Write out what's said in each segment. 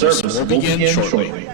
service will begin shortly.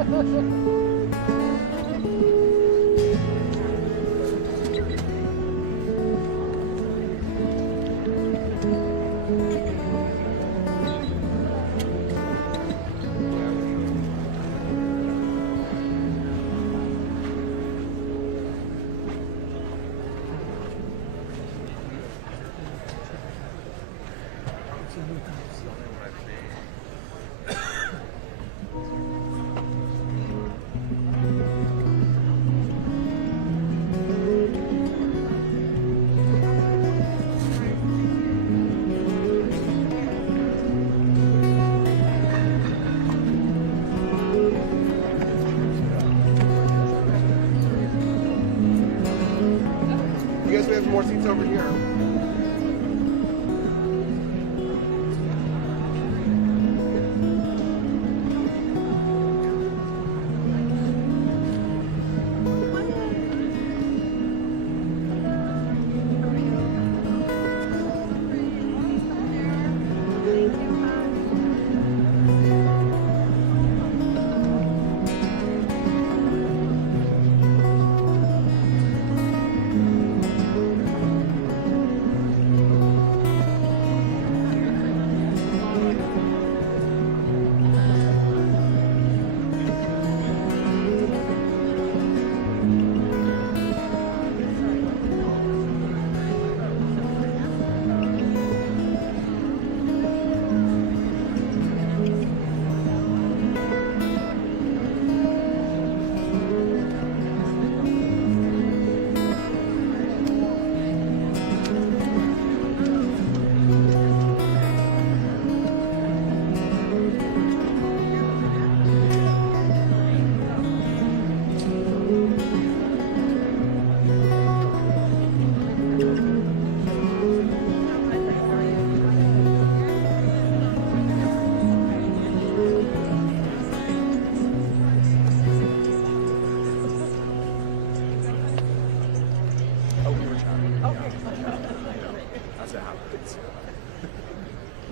You guys may have more seats over here.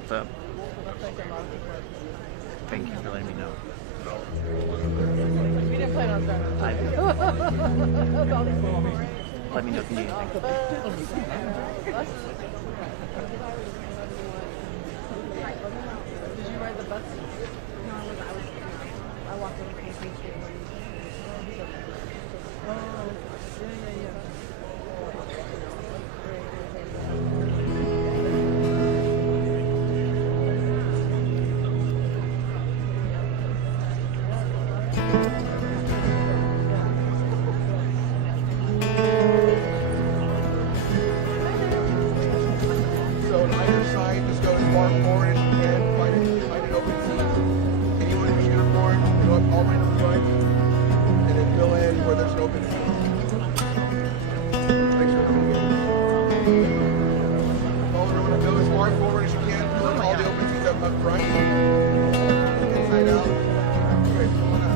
What's up? Thank you for letting me know. We didn't plan on starting. Let me know if you need anything. Did you ride the bus? No, I walked over to Casey Street. Oh, yeah. So on either side, just go as far forward as you can. Find an open seat. Anyone in uniform, go up all the way to the front, and then fill in where there's an open seat. Make sure everyone gets it. Tell everyone to go as far forward as you can. Fill in all the open seats up front. Inside out. Great, come on up.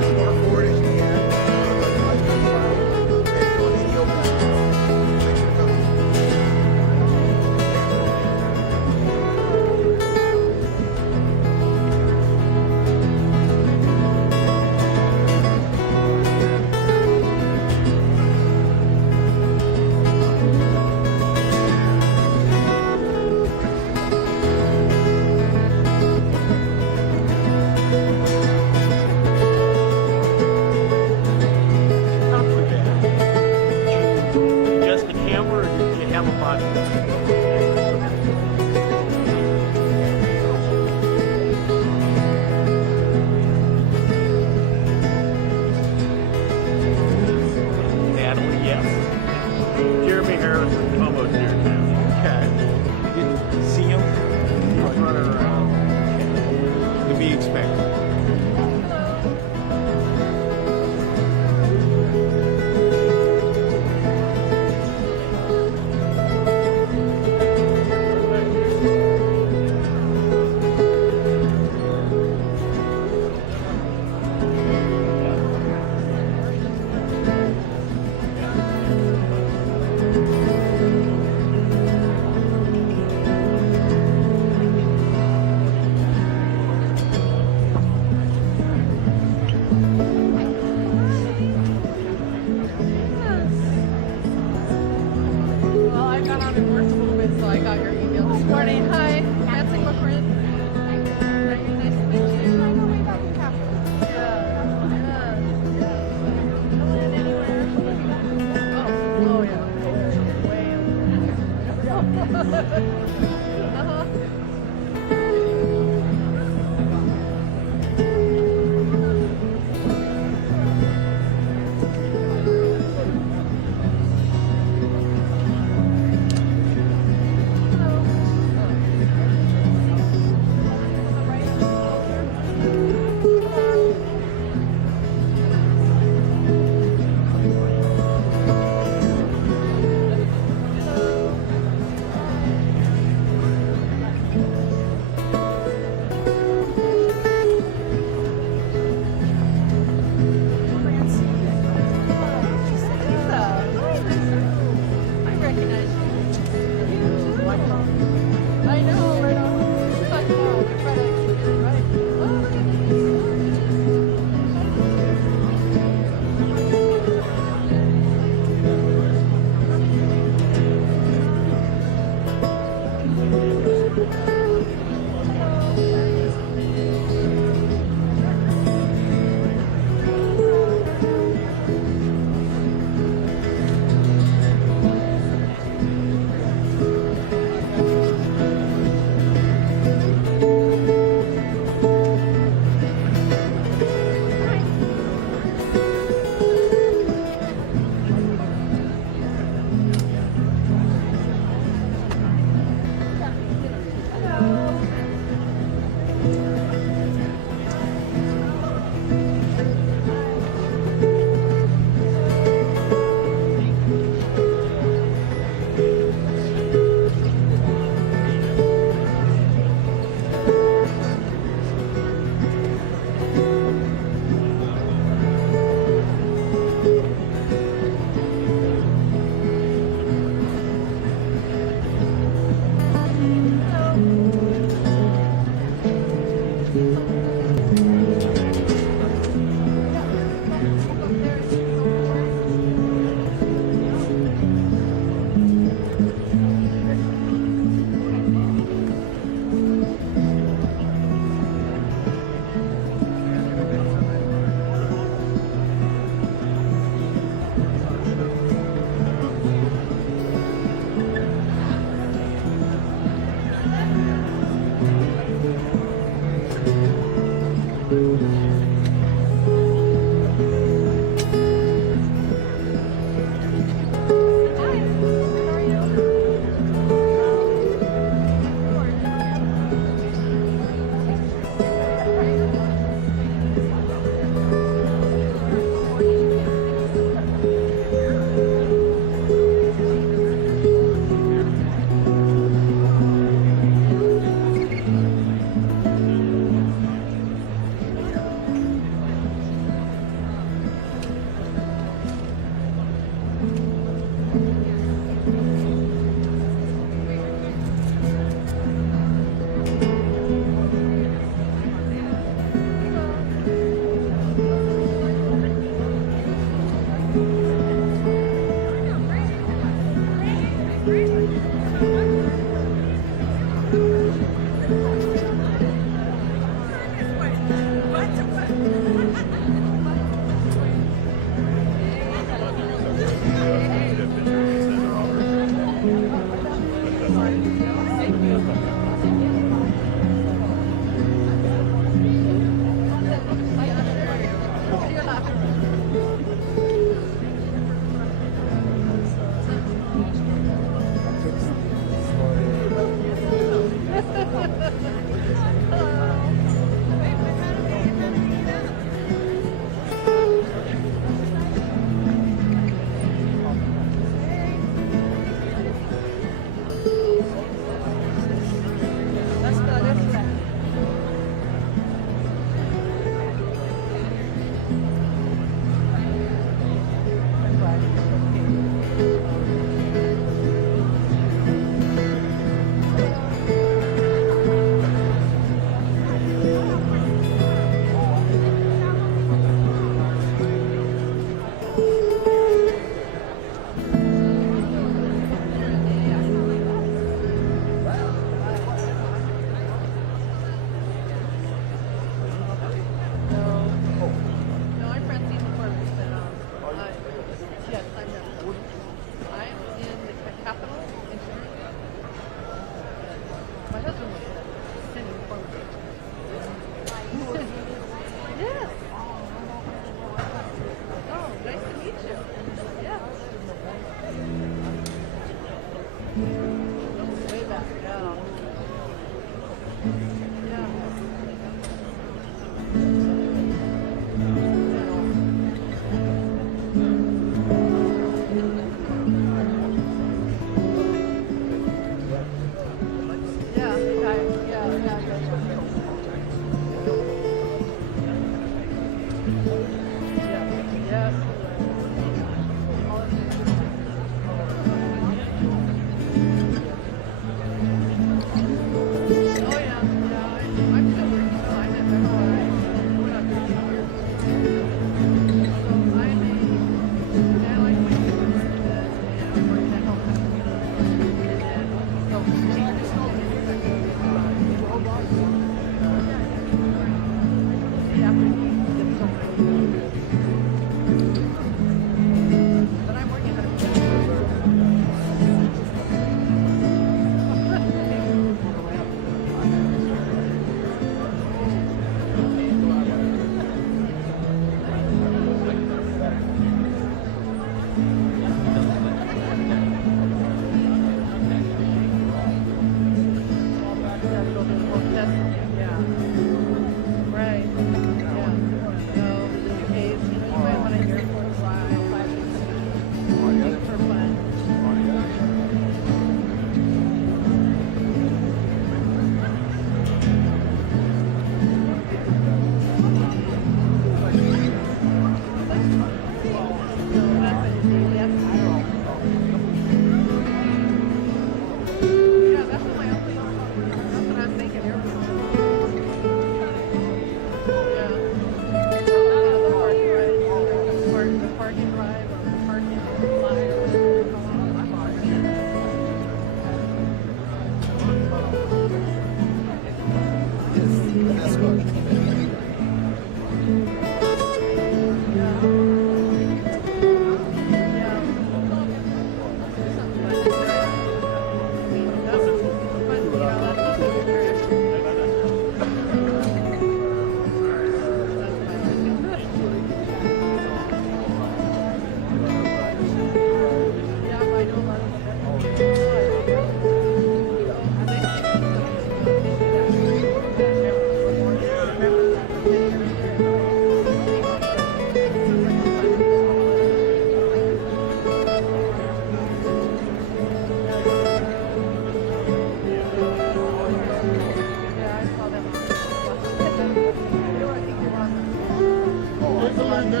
Belinda.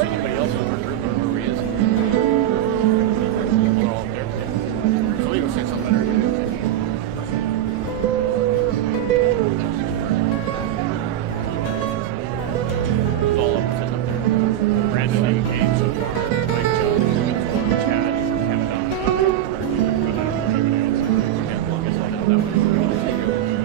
Anybody else in our group or Maria's? We're all there. So we will say something better. All of them sitting up there. Brandon and Kate so far. Mike Jones, Chad, Kevin Don. But I don't know anybody else. Yeah, well, I guess I'll know that one.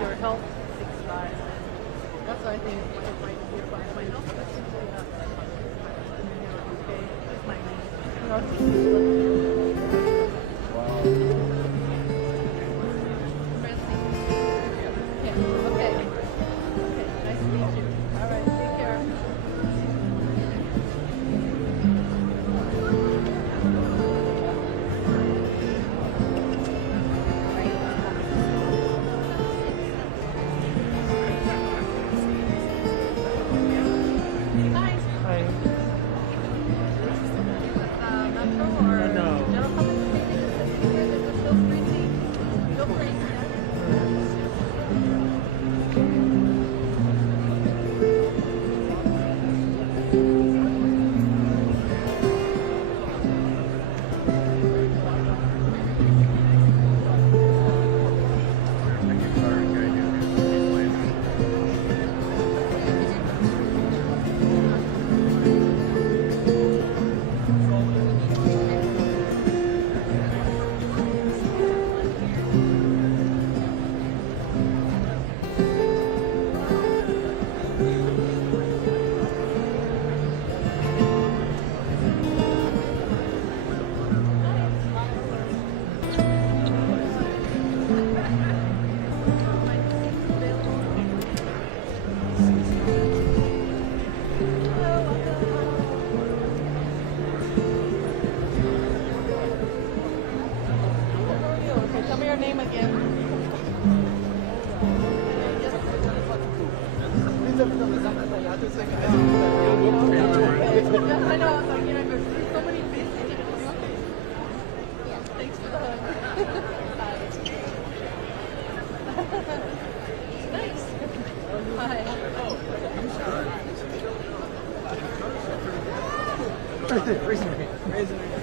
Your health expires. That's what I think my health expires. Okay, that's my Okay. Okay, nice to meet you. All right, take care. Tell me your name again. I know, so, you know, there's so many faces. Thanks for the hug. Nice. Hi. Raising your hand. Raising your hand.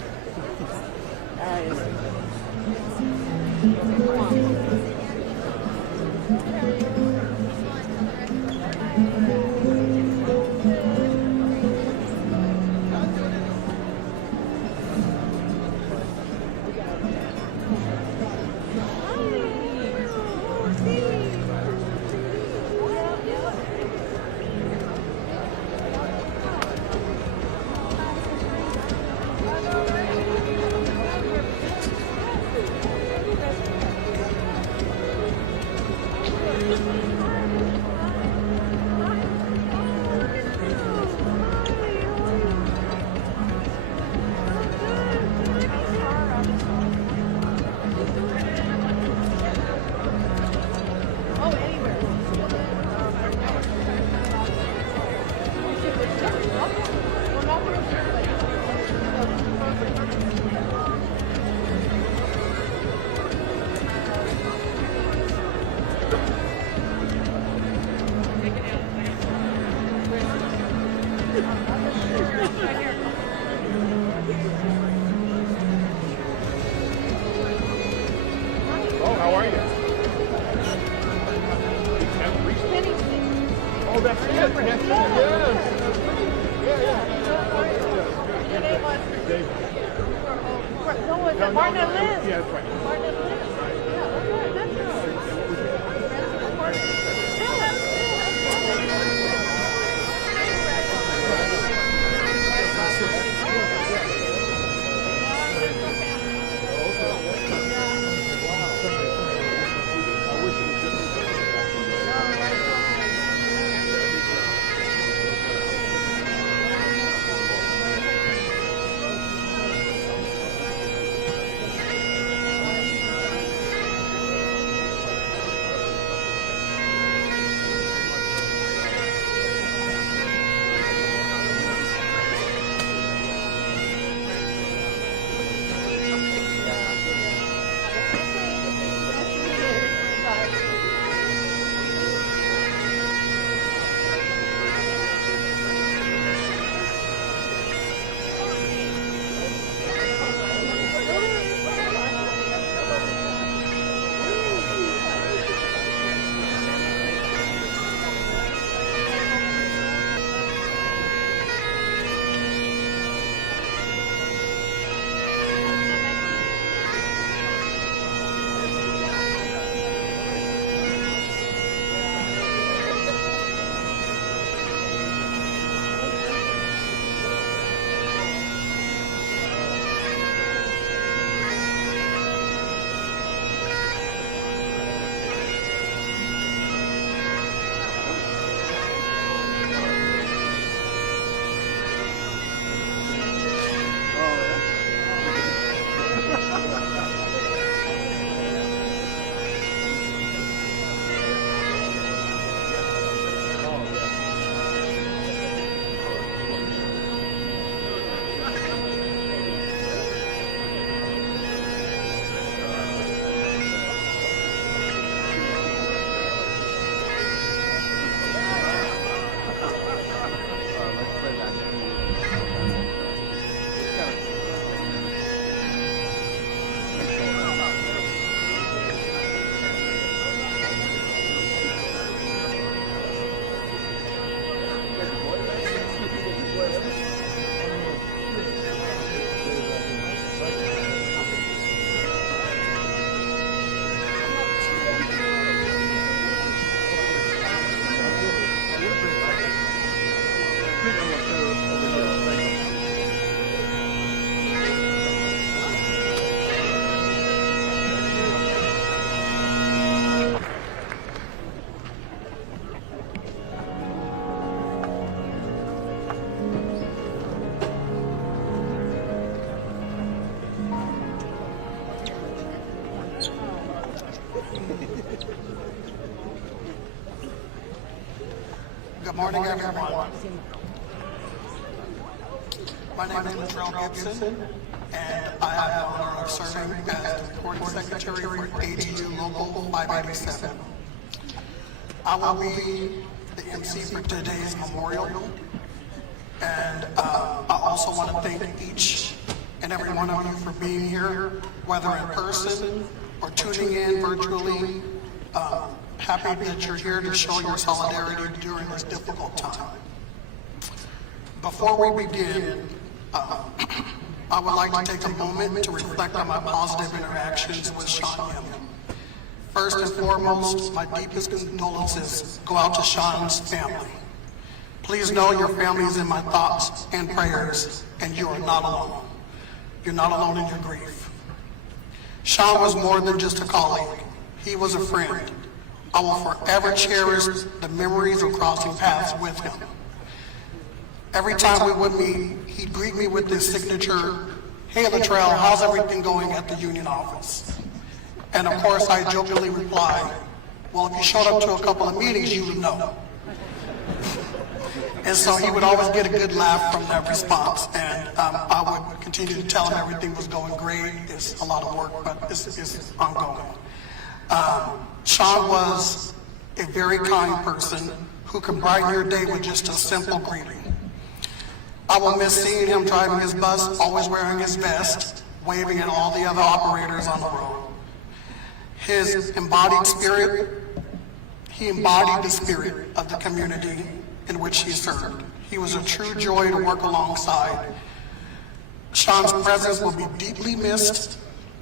How are you? Oh, that's it. Yes. Your name was? No, it's Martin and Liz. Yeah, that's right. Martin and Liz. Yeah, that's right. That's right. Good morning, everyone. My name is Shawn Gibson, and I have the honor of serving as the recording secretary for ADU Local 587. I will be the MC for today's memorial, and I also want to thank each and every one of you for being here, whether in person or tuning in virtually. Happy that you're here to show your solidarity during this difficult time. Before we begin, I would like to take a moment to reflect on my positive interactions with Shawn Yim. First and foremost, my deepest condolences go out to Shawn's family. Please know your family is in my thoughts and prayers, and you are not alone. You're not alone in your grief. Shawn was more than just a colleague. He was a friend. I will forever cherish the memories of crossing paths with him. Every time we would meet, he'd greet me with his signature, "Hey Latrell, how's everything going at the union office?" And of course, I jokingly reply, "Well, if you showed up to a couple of meetings, you would know." And so he would always get a good laugh from that response, and I would continue to tell him everything was going great. It's a lot of work, but it's ongoing. Shawn was a very kind person who could brighten your day with just a simple greeting. I will miss seeing him driving his bus, always wearing his vest, waving at all the other operators on the road. His embodied spirit, he embodied the spirit of the community in which he served. He was a true joy to work alongside. Shawn's presence will be deeply missed,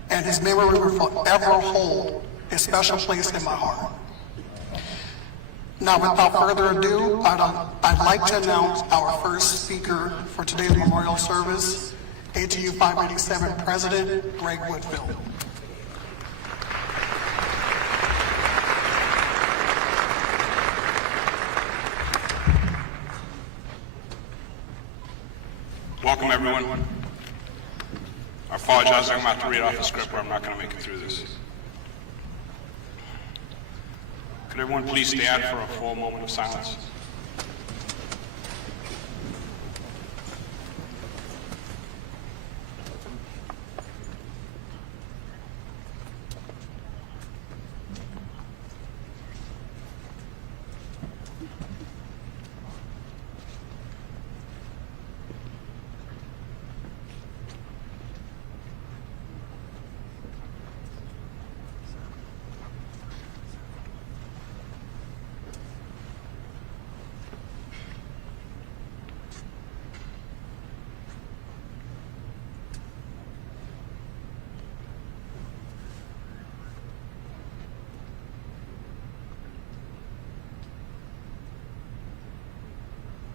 and his memory will forever hold a special place in my heart. Now, without further ado, I'd like to announce our first speaker for today's memorial service, ATU 587 President Greg Woodfill. Welcome, everyone. I apologize, I'm about to read off the script, or I'm not going to make it through this. Could everyone please stand for a full moment of silence?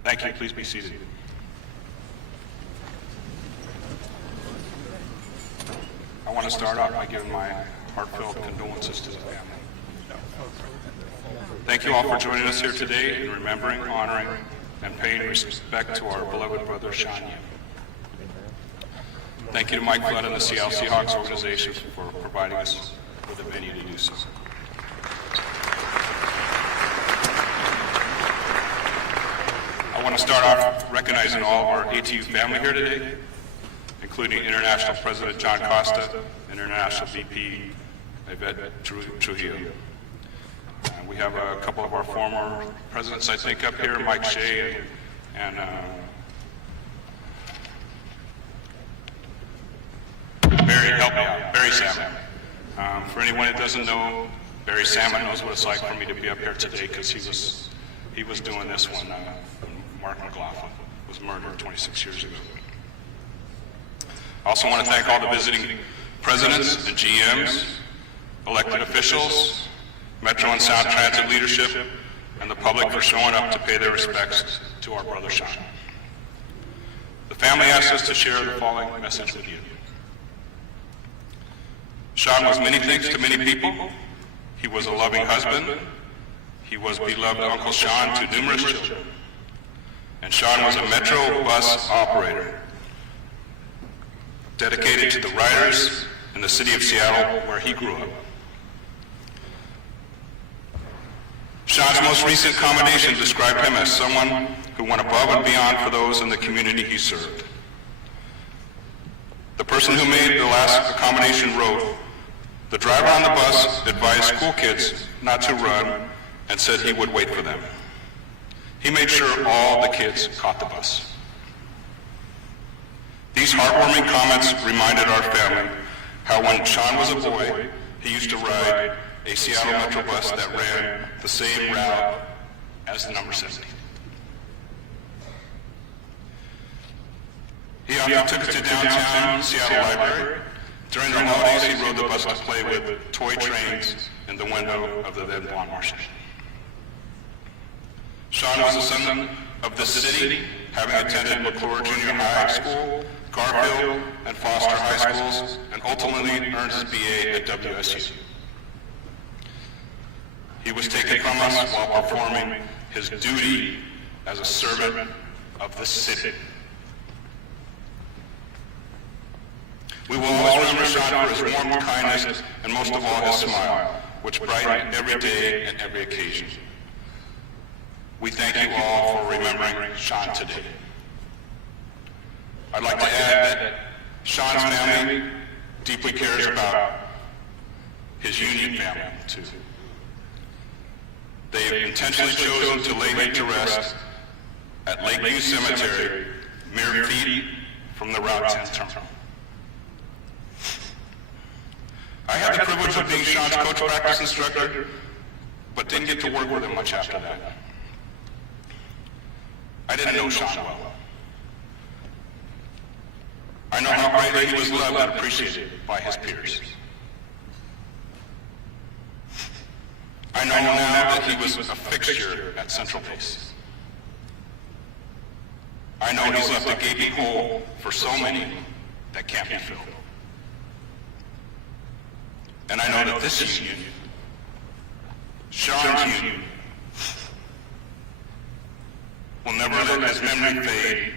Thank you. Please be seated. I want to start out by giving my heartfelt condolences to the family. Thank you all for joining us here today in remembering, honoring, and paying respect to our beloved brother, Shawn Yim. Thank you to Mike Flood and the Seattle Seahawks organization for providing us with a venue to do so. I want to start off recognizing all of our ATU family here today, including International President John Costa, International VP Yvette Trujillo. We have a couple of our former presidents, I think, up here, Mike Shea and Barry Salmon. For anyone that doesn't know, Barry Salmon knows what it's like for me to be up here today because he was doing this when Mark McLaughlin was murdered 26 years ago. I also want to thank all the visiting presidents and GMs, elected officials, Metro and Sound Transit leadership, and the public for showing up to pay their respects to our brother Shawn. The family asked us to share the following message with you. Shawn was many things to many people. He was a loving husband. He was beloved Uncle Shawn to numerous children. And Shawn was a Metro bus operator, dedicated to the riders in the city of Seattle where he grew up. Shawn's most recent commendation described him as someone who went above and beyond for those in the community he served. The person who made the last accommodation wrote, "The driver on the bus advised school kids not to run and said he would wait for them. He made sure all the kids caught the bus." These heartwarming comments reminded our family how when Shawn was a boy, he used to ride a Seattle Metro bus that ran the same route as the number 70. He often took us to downtown Seattle Library. During the holidays, he rode the bus to play with toy trains in the window of the then blonde Martian. Shawn was a son of the city, having attended McClure Junior High School, Garfield, and Foster High Schools, and ultimately earned his BA at WSU. He was taken from us while performing his duty as a servant of the city. We will always remember Shawn for his warm kindness and most of all his smile, which brightened every day and every occasion. We thank you all for remembering Shawn today. I'd like to add that Shawn's family deeply cares about his Union family, too. They have intentionally chosen to lay him to rest at Lakeview Cemetery, mere feet from the Route 10 terminal. I had the privilege of of being Shawn's coach practice instructor, but didn't get to work with him much after that. I didn't know Shawn well. I know how greatly he was loved and appreciated by his peers. I know now that he was a fixture at Central Base. I know he's left a gaping hole for so many that can't be filled. And I know that this union, Shawn's union, will never let his memory fade,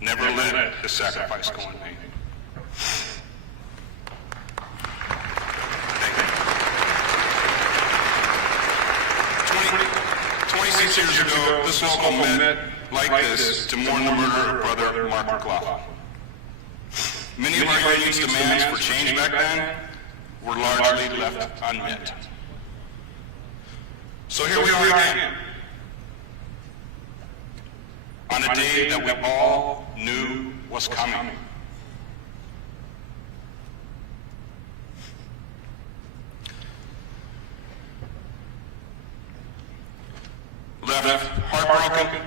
never let his sacrifice go in vain. Thank you. 26 years ago, this local met like this to mourn the murder of brother Mark McLaughlin. Many of our union's demands for change back then were largely left unmet. So here we are again, on a day that we all knew was coming. Left heartbroken,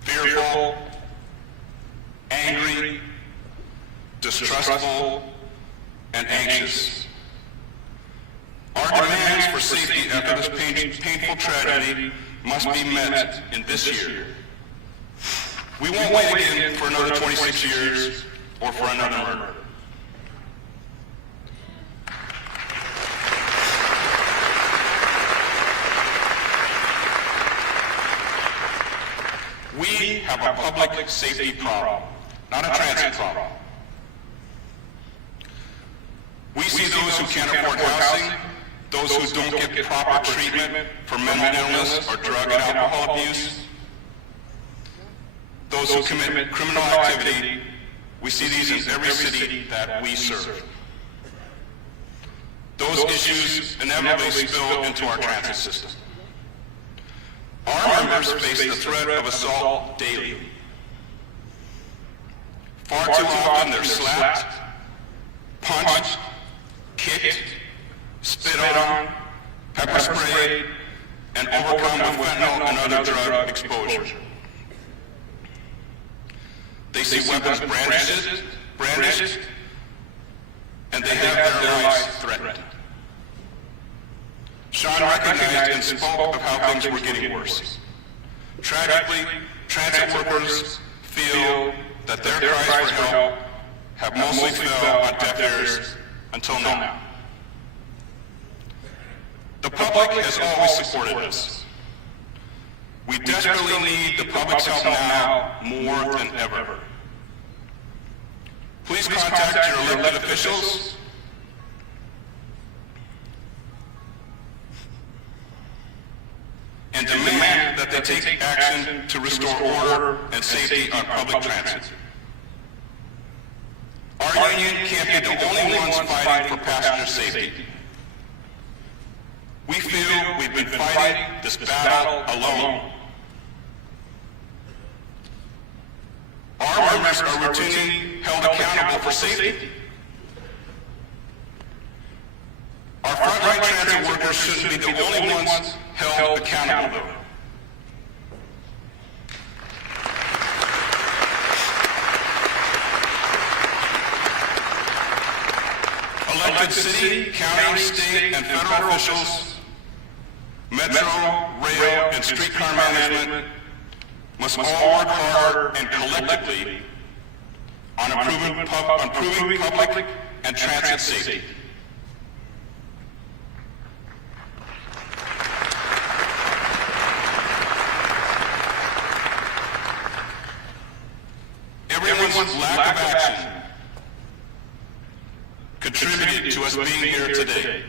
fearful, angry, distrustful, and anxious. Our demands for safety after this painful tragedy must be met in this year. We won't wait again for another 26 years or for another murder. We have a public safety problem, not a transit problem. We see those who can't afford housing, those who don't get proper treatment for mental illness or drug and alcohol abuse, those who commit criminal activity. We see these in every city that we serve. Those issues inevitably spill into our transit system. Our members face the threat of assault daily. Far too often they're slapped, punched, kicked, spit on, pepper sprayed, and overcome with fentanyl and other drug exposure. They see weapons brandished, and they have their lives threatened. Shawn recognized and spoke of how things were getting worse. Tragically, transit workers feel that their cries for help have mostly fell on deaf ears until now. The public has always supported us. We desperately need the public's help now more than ever. Please contact your elected officials and demand that they take action to restore order and safety on public transit. Our union can't be the only ones fighting for passenger safety. We feel we've been fighting this battle alone. Our members are routinely held accountable for safety. Our frontline transit workers shouldn't be the only ones held accountable, though. Elected city, county, state, and federal officials, metro, rail, and streetcar management must all work harder and collectively on improving public and transit safety. Everyone's lack of action contributed to us being here today.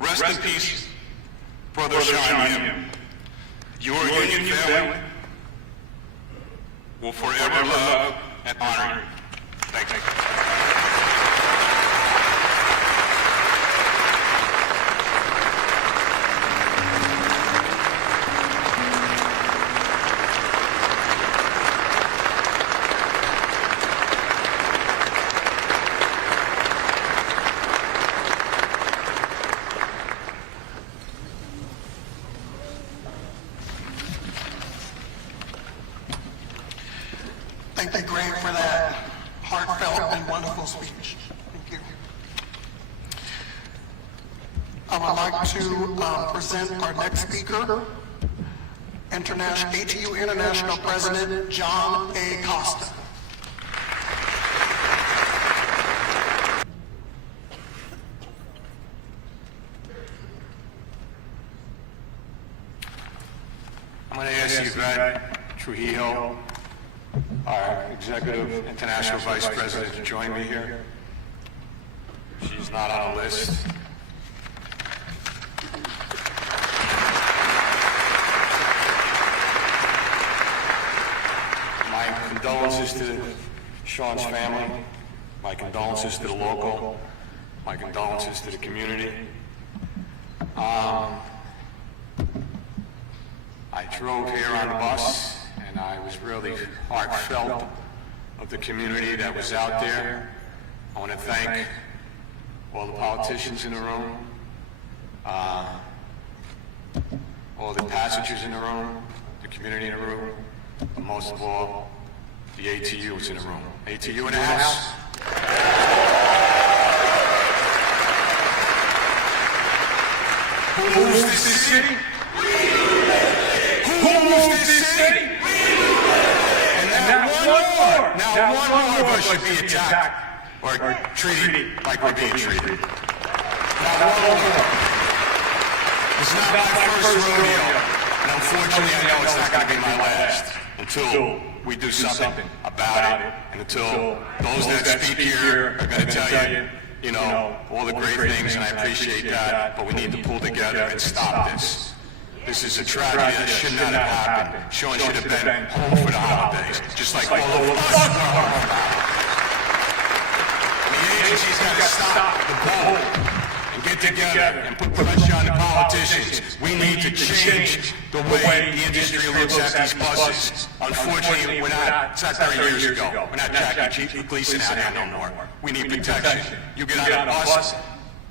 Rest in peace, Brother Shawn Yim. Your union family will forever love and honor you. Thank you. heartfelt and wonderful speech. Thank you. I would like to present our next speaker, ATU International President John A. Costa. I'm going to ask Yvette Trujillo, our Executive International Vice President, to join me here. She's not on the list. My condolences to Shawn's family, my condolences to the local, my condolences to the community. I drove here on the bus, and I was really heartfelt of the community that was out there. I want to thank all the politicians in the room, all the passengers in the room, the community in the room, but most of all, the ATUs in the room. ATU in the house. Who moves this city? Who moves this city? And now one more of us should be attacked or treated like we're being treated. Not one more. It's not my first rodeo, and unfortunately I know it's not going to be my last until we do something about it, and until those that speak here are going to tell you, you know, all the great things, and I appreciate that, but we need to pull together and stop this. This is a tragedy that should not have happened. Shawn should have been home for the holidays, just like all of us were home. And the agency's got to stop the bull and get together and put pressure on the politicians. We need to change the way the industry looks at these buses. Unfortunately, it's not 30 years ago. We're not Jackie Gleason out here no more. We need protection. You get on a bus,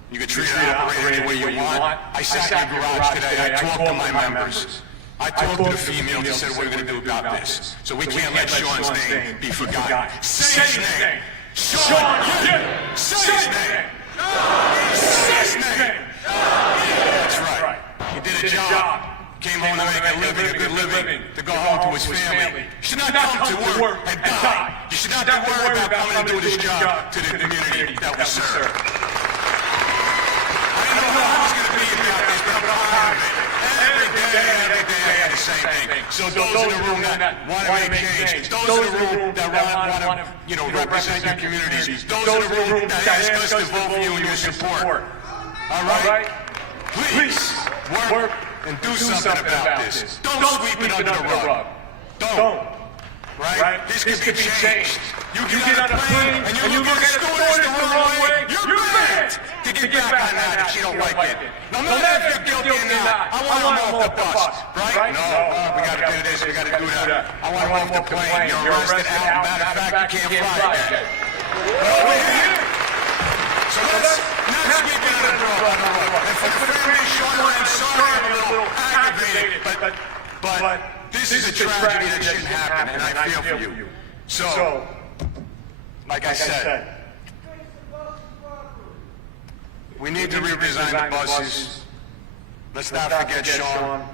you can treat an operator any way you want. I sat in your garage today, I talked to my members. I talked to the female and said, what are we going to do about this? So we can't let Shawn's name be forgotten. Say his name! Shawn Yim! Say his name! Say his name! That's right. He did a job. Came home to make a good living, to go home to his family. You should not come to work and die. You should not be worried about coming and doing this job to the community that we serve. I didn't know how I was going to be about this, but I'm tired of it. Every day, I had the same thing. So those in the room that want to make change, those in the room that want to, represent your communities, those in the room that ask us to vote for you and your support. All right? Please, work and do something about this. Don't sweep it under the rug. Don't. Right? This can be changed. You get on a plane and you look at a tourist the wrong way, you're banned to get back on that if you don't like it. No matter if you're guilty or not, I want them off the bus. Right? No, we got to do this, we got to do that. I want them off the plane. You're arrested out. Matter of fact, you can't fly again. Over here. So let's not sweep it under the rug. And for the family, Shawn, I'm sorry I'm a little aggravated, but this is a tragedy that shouldn't happen, and I feel for you. So, like I said, we need to redesign the buses. Let's not forget Shawn.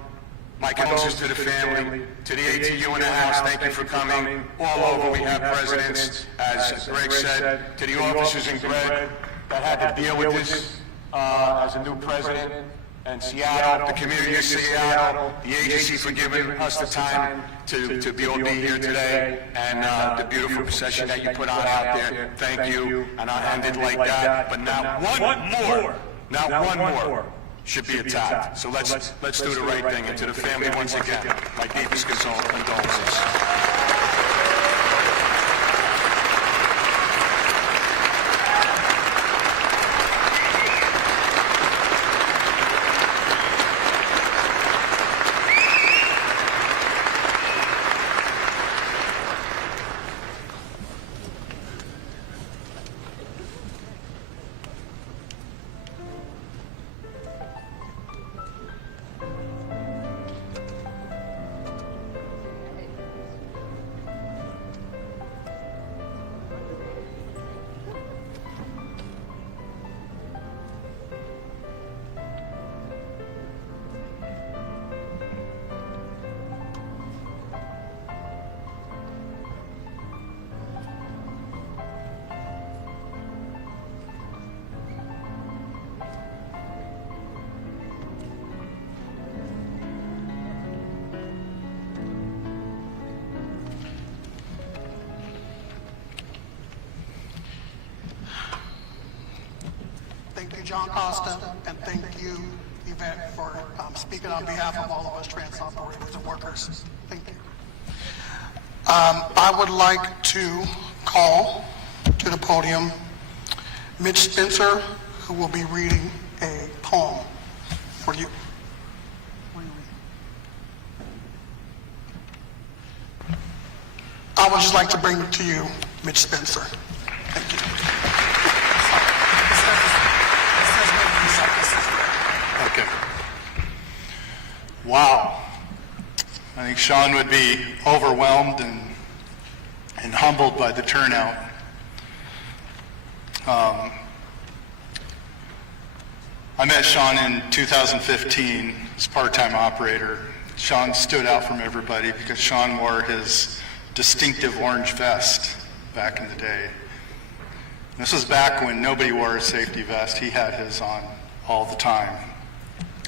My condolences to the family, to the ATU in the house, thank you for coming. All over we have presidents, as Greg said, to the officers and Greg that had to deal with this as a new president. And Seattle, the community of Seattle, the agency for giving us the time to be able to be here today, and the beautiful procession that you put on out there. Thank you, and I'll end it like that. But not one more should be attacked. So let's do the right thing. And to the family once again, my deepest condolences. you, John Costa, and thank you, Yvette, for speaking on behalf of all of us trans operators and workers. Thank you. I would like to call to the podium Mitch Spencer, who will be reading a poem for you. I would just like to bring to you Mitch Spencer. Thank you. Okay. Wow. I think Shawn would be overwhelmed and humbled by the turnout. I met Shawn in 2015 as part-time operator. Shawn stood out from everybody because Shawn wore his distinctive orange vest back in the day. This was back when nobody wore a safety vest. He had his on all the time.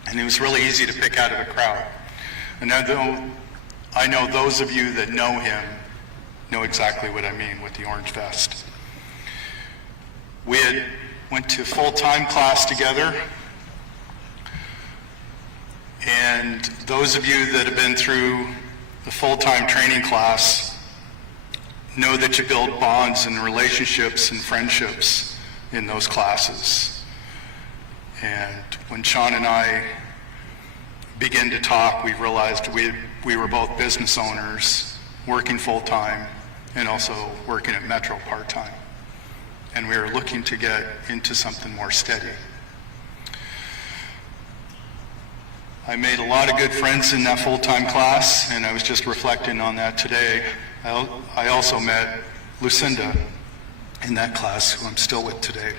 And it was really easy to pick out of a crowd. And I know those of you that know him know exactly what I mean with the orange vest. We had went to full-time class together. And those of you that have been through the full-time training class know that you build bonds and relationships and friendships in those classes. And when Shawn and I began to talk, we realized we were both business owners, working full-time, and also working at Metro part-time. And we were looking to get into something more steady. I made a lot of good friends in that full-time class, and I was just reflecting on that today. I also met Lucinda in that class, who I'm still with today.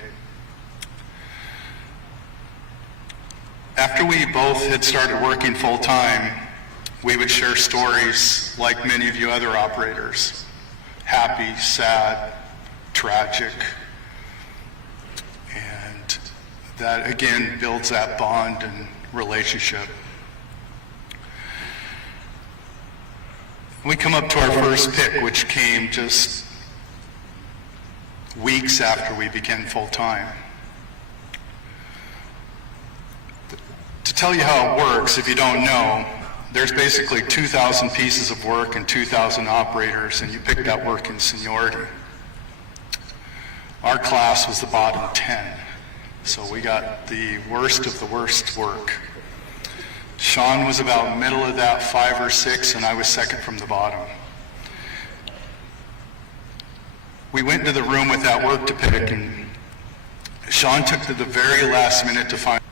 After we both had started working full-time, we would share stories like many of you other operators. Happy, sad, tragic. And that, again, builds that bond and relationship. We come up to our first pick, which came just weeks after we began full-time. To tell you how it works, if you don't know, there's basically 2,000 pieces of work and 2,000 operators, and you pick that work in seniority. Our class was the bottom 10, so we got the worst of the worst work. Shawn was about middle of that, 5 or 6, and I was second from the bottom. We went into the room with that work to pick, and Shawn took to the very last minute to find.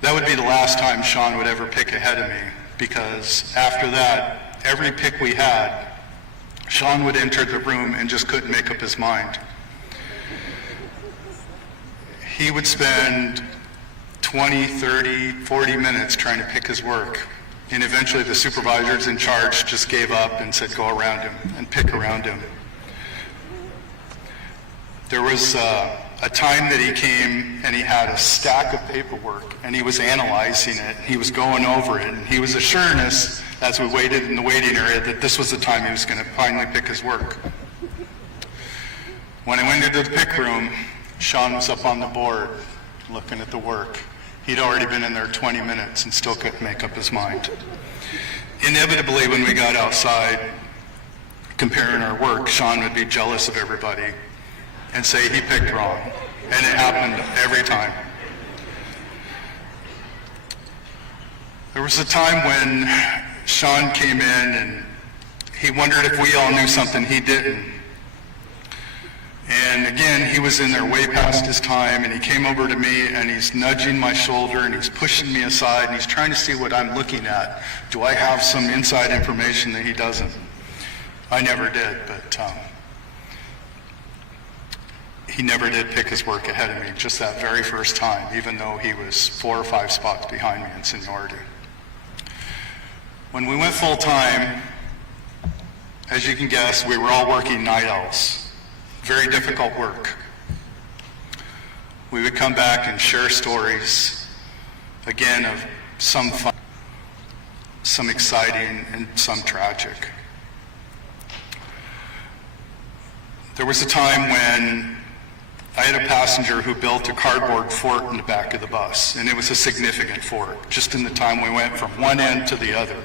That would be the last time Shawn would ever pick ahead of me, because after that, every pick we had, Shawn would enter the room and just couldn't make up his mind. He would spend 20, 30, 40 minutes trying to pick his work. And eventually the supervisors in charge just gave up and said, go around him and pick around him. There was a time that he came and he had a stack of paperwork and he was analyzing it. He was going over it and he was assuring us as we waited in the waiting area that this was the time he was going to finally pick his work. When I went into the pick room, Shawn was up on the board looking at the work. He'd already been in there 20 minutes and still couldn't make up his mind. Inevitably, when we got outside comparing our work, Shawn would be jealous of everybody and say he picked wrong. And it happened every time. There was a time when Shawn came in and he wondered if we all knew something he didn't. And again, he was in there way past his time, and he came over to me and he's nudging my shoulder and he's pushing me aside and he's trying to see what I'm looking at. Do I have some inside information that he doesn't? I never did, but he never did pick his work ahead of me, just that very first time, even though he was 4 or 5 spots behind me in seniority. When we went full time, as you can guess, we were all working night owls. Very difficult work. We would come back and share stories, again, of some fun, some exciting, and some tragic. There was a time when I had a passenger who built a cardboard fort in the back of the bus, and it was a significant fort, just in the time we went from one end to the other.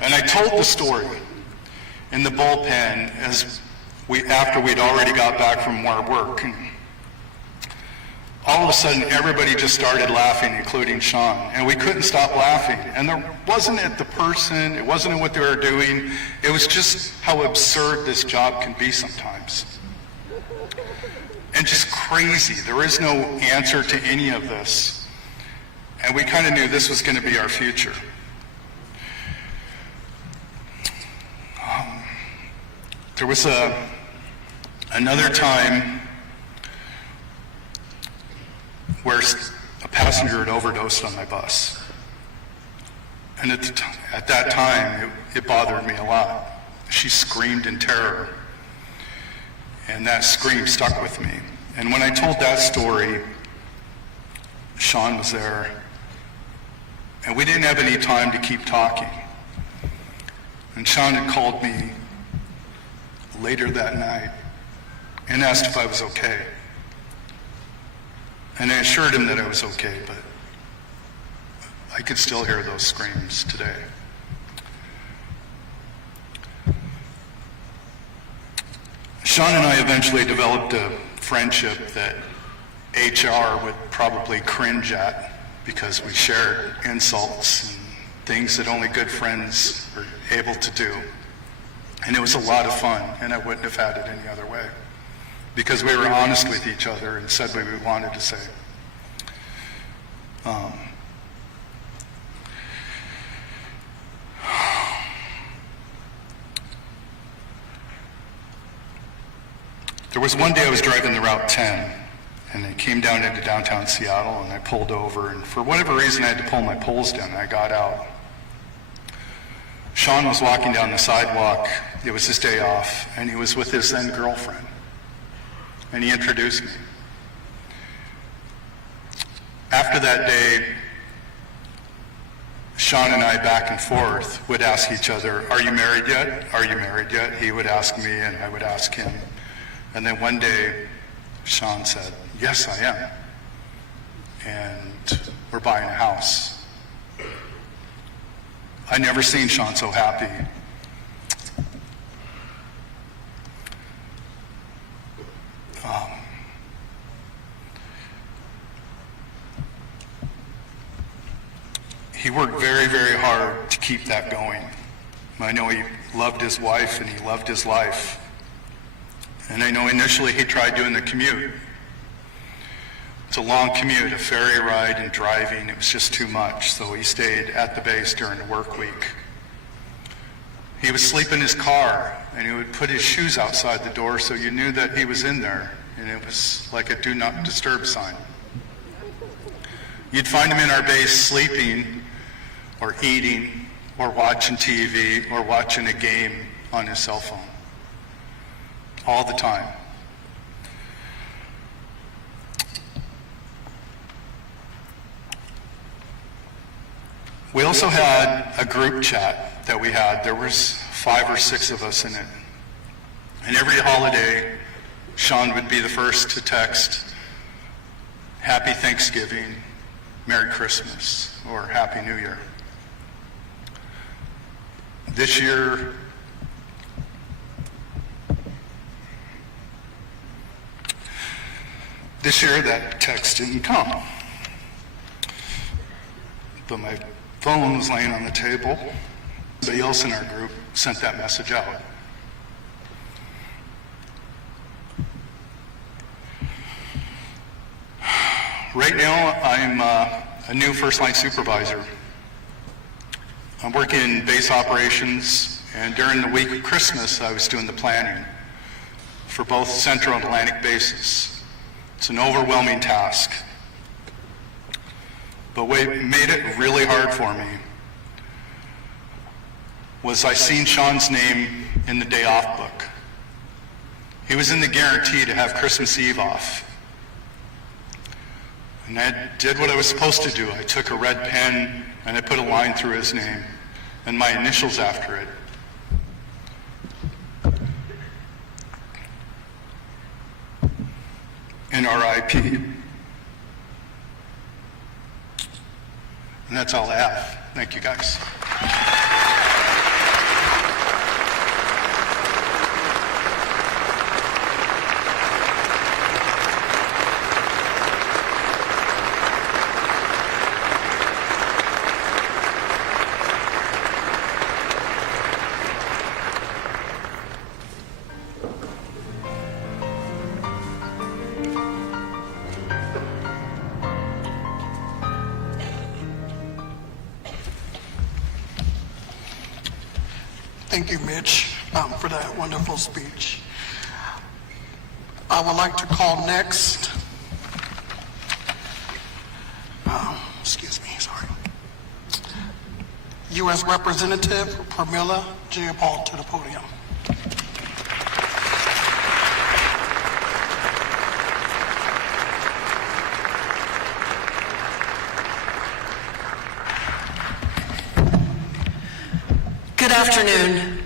And I told the story in the bullpen after we'd already got back from our work. And all of a sudden, everybody just started laughing, including Shawn, and we couldn't stop laughing. And there wasn't it the person, it wasn't what they were doing, it was just how absurd this job can be sometimes. And just crazy. There is no answer to any of this. And we kind of knew this was going to be our future. There was another time where a passenger had overdosed on my bus. And at that time, it bothered me a lot. She screamed in terror. And that scream stuck with me. And when I told that story, Shawn was there. And we didn't have any time to keep talking. And Shawn had called me later that night and asked if I was okay. And I assured him that I was okay, but I could still hear those screams today. Shawn and I eventually developed a friendship that HR would probably cringe at because we shared insults and things that only good friends are able to do. And it was a lot of fun, and I wouldn't have had it any other way because we were honest with each other and said what we wanted to say. There was one day I was driving the Route 10, and I came down into downtown Seattle, and I pulled over, and for whatever reason I had to pull my poles down, and I got out. Shawn was walking down the sidewalk. It was his day off, and he was with his then girlfriend, and he introduced me. After that day, Shawn and I, back and forth, would ask each other, "Are you married yet? Are you married yet?" He would ask me, and I would ask him. And then one day, Shawn said, "Yes, I am. And we're buying a house." I never seen Shawn so happy. He worked very, very hard to keep that going. I know he loved his wife and he loved his life. And I know initially he tried doing the commute. It's a long commute, a ferry ride and driving. It was just too much, so he stayed at the base during the work week. He would sleep in his car, and he would put his shoes outside the door so you knew that he was in there, and it was like a do not disturb sign. You'd find him in our base sleeping or eating or watching TV or watching a game on his cell phone. All the time. We also had a group chat that we had. There was 5 or 6 of us in it. And every holiday, Shawn would be the first to text, "Happy Thanksgiving, Merry Christmas," or "Happy New Year." This year, that text didn't come. But my phone was laying on the table. Somebody else in our group sent that message out. Right now, I'm a new first-line supervisor. I'm working in base operations, and during the week of Christmas, I was doing the planning for both Central and Atlantic bases. It's an overwhelming task. But what made it really hard for me was I seen Shawn's name in the day off book. He was in the guarantee to have Christmas Eve off. And I did what I was supposed to do. I took a red pen and I put a line through his name and my initials after it. and RIP. And that's all I have. Thank you, guys. Thank you, Mitch, for that wonderful speech. I would like to call next, U.S. Representative Pramila Jayapal to the podium. Good afternoon.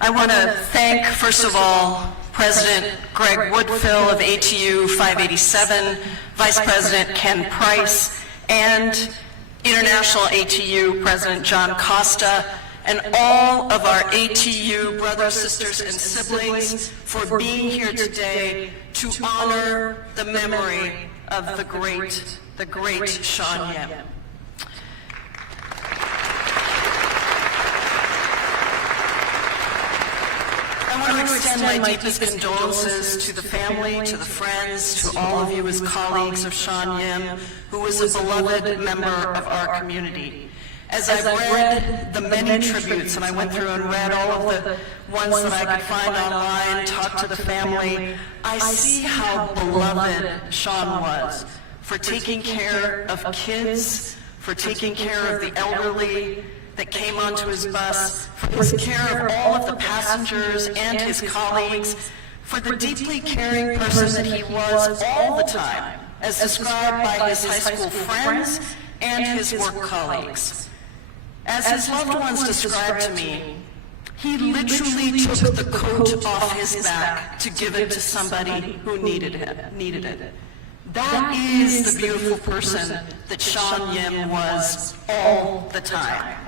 I want to thank, first of all, President Greg Woodfill of ATU 587, Vice President Ken Price, and International ATU President John Costa, and all of our ATU brothers, sisters, and siblings for being here today to honor the memory of the great Shawn Yim. I want to extend my deepest condolences to the family, to the friends, to all of you as colleagues of Shawn Yim, who was a beloved member of our community. As I've read the many tributes, and I went through and read all of the ones that I could find online, talked to the family, I see how beloved Shawn was for taking care of kids, for taking care of the elderly that came onto his bus, for his care of all of the passengers and his colleagues, for the deeply caring person that he was all the time, as described by his high school friends and his work colleagues. As his loved ones described to me, he literally took the coat off his back to give it to somebody who needed it. That is the beautiful person that Shawn Yim was all the time.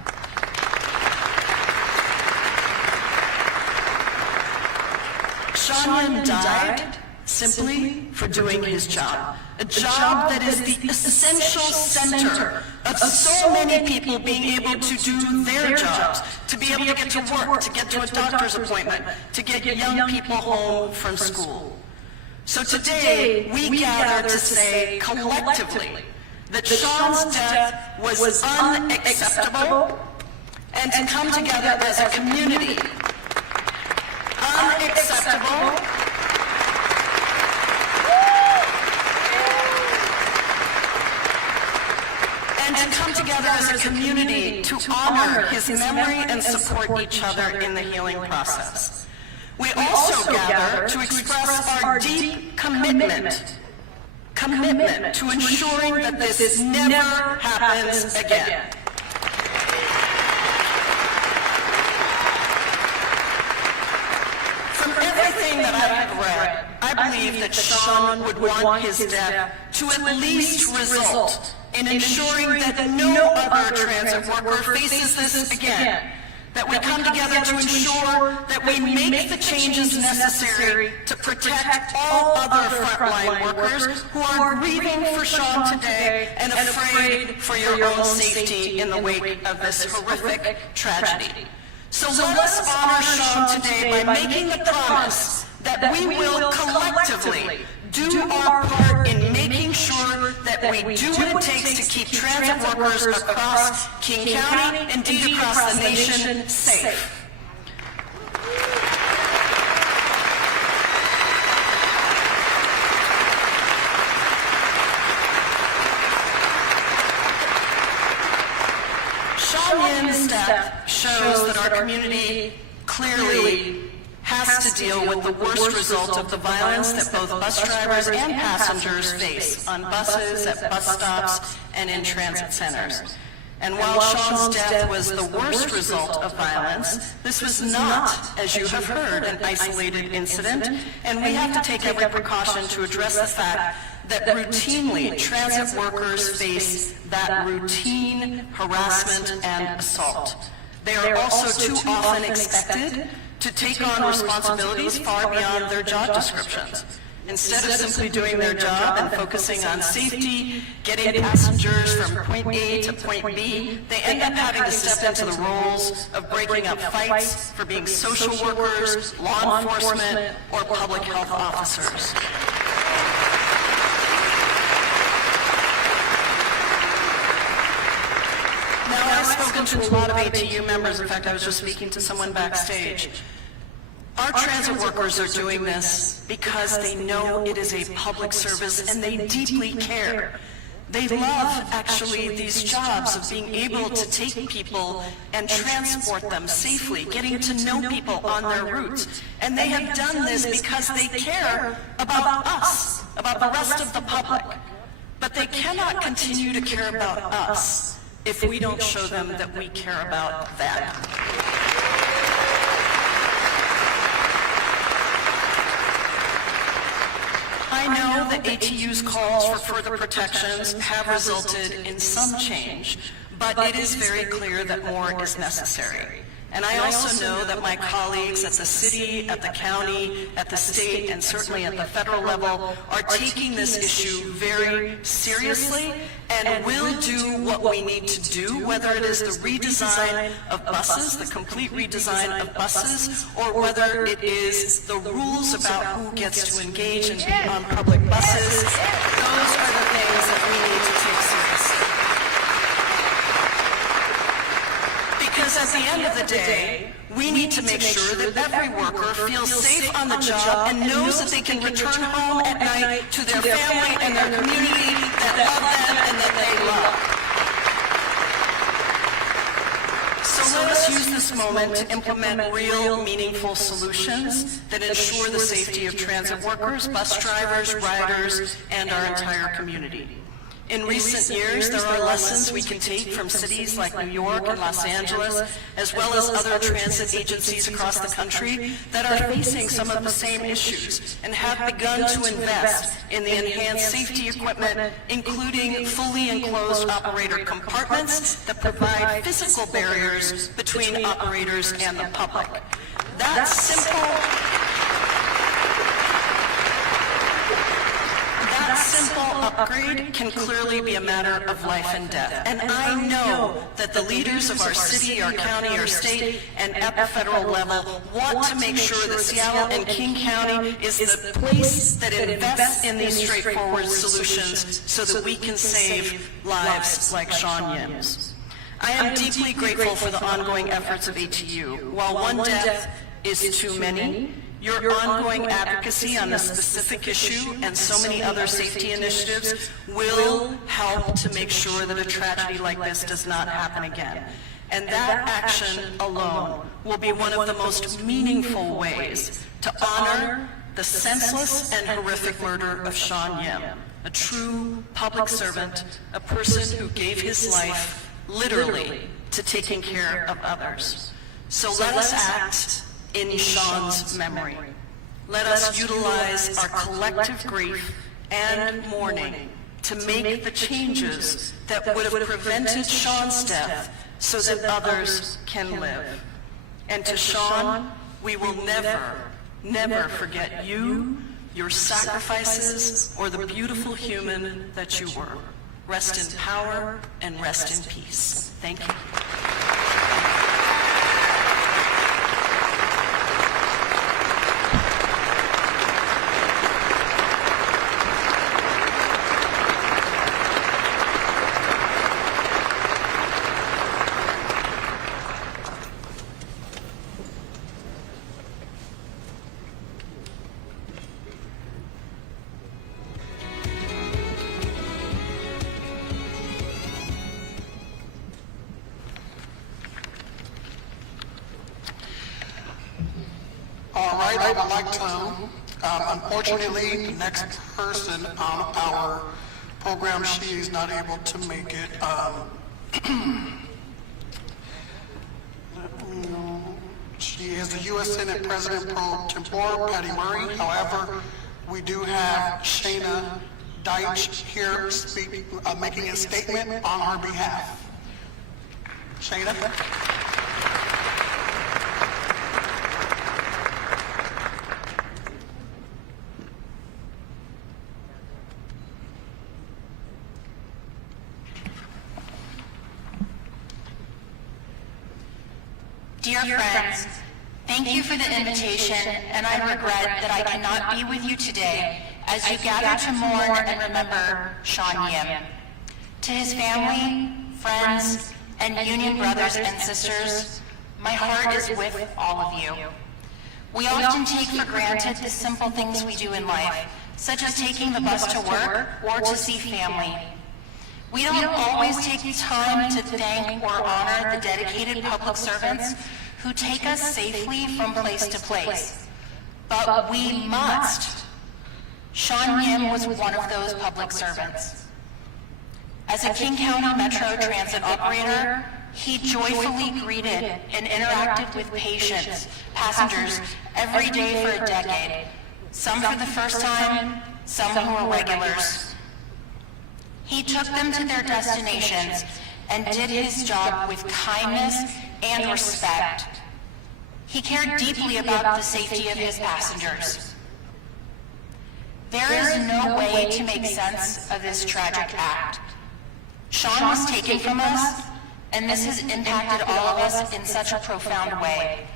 Shawn Yim died simply for doing his job, a job that is the essential center of so many people being able to do their jobs, to be able to get to work, to get to a doctor's appointment, to get young people home from school. So today, we gather to say collectively that Shawn's death was unacceptable, and to come together as a community. Unacceptable. And to come together as a community to honor his memory and support each other in the healing process. We also gather to express our deep commitment to ensuring that this never happens again. From everything that I have read, I believe that Shawn would want his death to at least result in ensuring that no other transit worker faces this again. That we come together to ensure that we make the changes necessary to protect all other frontline workers who are grieving for Shawn today and afraid for your own safety in the wake of this horrific tragedy. So let us honor Shawn today by making the promise that we will collectively do our part in making sure that we do what it takes to keep transit workers across King County, indeed across the nation, safe. Shawn Yim's death shows that our community clearly has to deal with the worst result of the violence that both bus drivers and passengers face on buses, at bus stops, and in transit centers. And while Shawn's death was the worst result of violence, this was not, as you have heard, an isolated incident, and we have to take every precaution to address the fact that routinely transit workers face that routine harassment and assault. They are also too often expected to take on responsibilities far beyond their job descriptions. Instead of simply doing their job and focusing on safety, getting passengers from point A to point B, they end up having to step into the roles of breaking up fights for being social workers, law enforcement, or public health officers. Now, I've spoken to a lot of ATU members. In fact, I was just speaking to someone backstage. Our transit workers are doing this because they know it is a public service and they deeply care. They love, actually, these jobs of being able to take people and transport them safely, getting to know people on their routes. And they have done this because they care about us, about the rest of the public. But they cannot continue to care about us if we don't show them that we care about them. I know that ATU's calls for further protections have resulted in some change, but it is very clear that more is necessary. And I also know that my colleagues at the city, at the county, at the state, and certainly at the federal level are taking this issue very seriously and will do what we need to do, whether it is the redesign of buses, the complete redesign of buses, or whether it is the rules about who gets to engage and be on public buses. Those are the things that we need to take seriously. Because at the end of the day, we need to make sure that every worker feels safe on the job and knows that they can return home at night to their family and their community that love them and that they love. So let us use this moment to implement real, meaningful solutions that ensure the safety of transit workers, bus drivers, riders, and our entire community. In recent years, there are lessons we can take from cities like New York and Los Angeles, as well as other transit agencies across the country that are facing some of the same issues and have begun to invest in the enhanced safety equipment, including fully enclosed operator compartments that provide physical barriers between operators and the public. That simple upgrade can clearly be a matter of life and death. And I know that the leaders of our city, our county, our state, and at the federal level want to make sure that Seattle and King County is the place that invests in these straightforward solutions so that we can save lives like Shawn Yim's. I am deeply grateful for the ongoing efforts of ATU. While one death is too many, your ongoing advocacy on this specific issue and so many other safety initiatives will help to make sure that a tragedy like this does not happen again. And that action alone will be one of the most meaningful ways to honor the senseless and horrific murder of Shawn Yim, a true public servant, a person who gave his life literally to taking care of others. So let us act in Shawn's memory. Let us utilize our collective grief and mourning to make the changes that would have prevented Shawn's death so that others can live. And to Shawn, we will never forget you, your sacrifices, or the beautiful human that you were. Rest in power and rest in peace. Thank you. All right, I would like to, unfortunately, the next person on our program, she is not able to make it. She is the U.S. Senate President pro tempore, Patty Murray. However, we do have Shayna Deitch here making a statement on her behalf. Shayna? Dear friends, thank you for the invitation, and I regret that I cannot be with you today as you gather to mourn and remember Shawn Yim. To his family, friends, and union brothers and sisters, my heart is with all of you. We often take for granted the simple things we do in life, such as taking the bus to work or to see family. We don't always take time to thank or honor the dedicated public servants who take us safely from place to place. But we must. Shawn Yim was one of those public servants. As a King County Metro Transit operator, he joyfully greeted and interacted with passengers every day for a decade, some for the first time, some who were regulars. He took them to their destinations and did his job with kindness and respect. He cared deeply about the safety of his passengers. There is no way to make sense of this tragic act. Shawn was taken from us, and this has impacted all of us in such a profound way.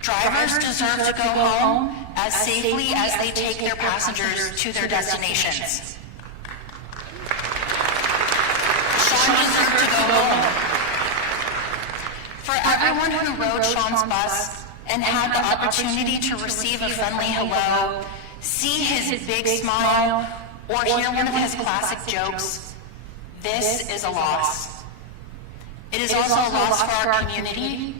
Drivers deserve to go home as safely as they take their passengers to their destinations. Shawn deserved to go home. For everyone who rode Shawn's bus and had the opportunity to receive a friendly hello, see his big smile, or hear one of his classic jokes, this is a loss. It is also a loss for our community,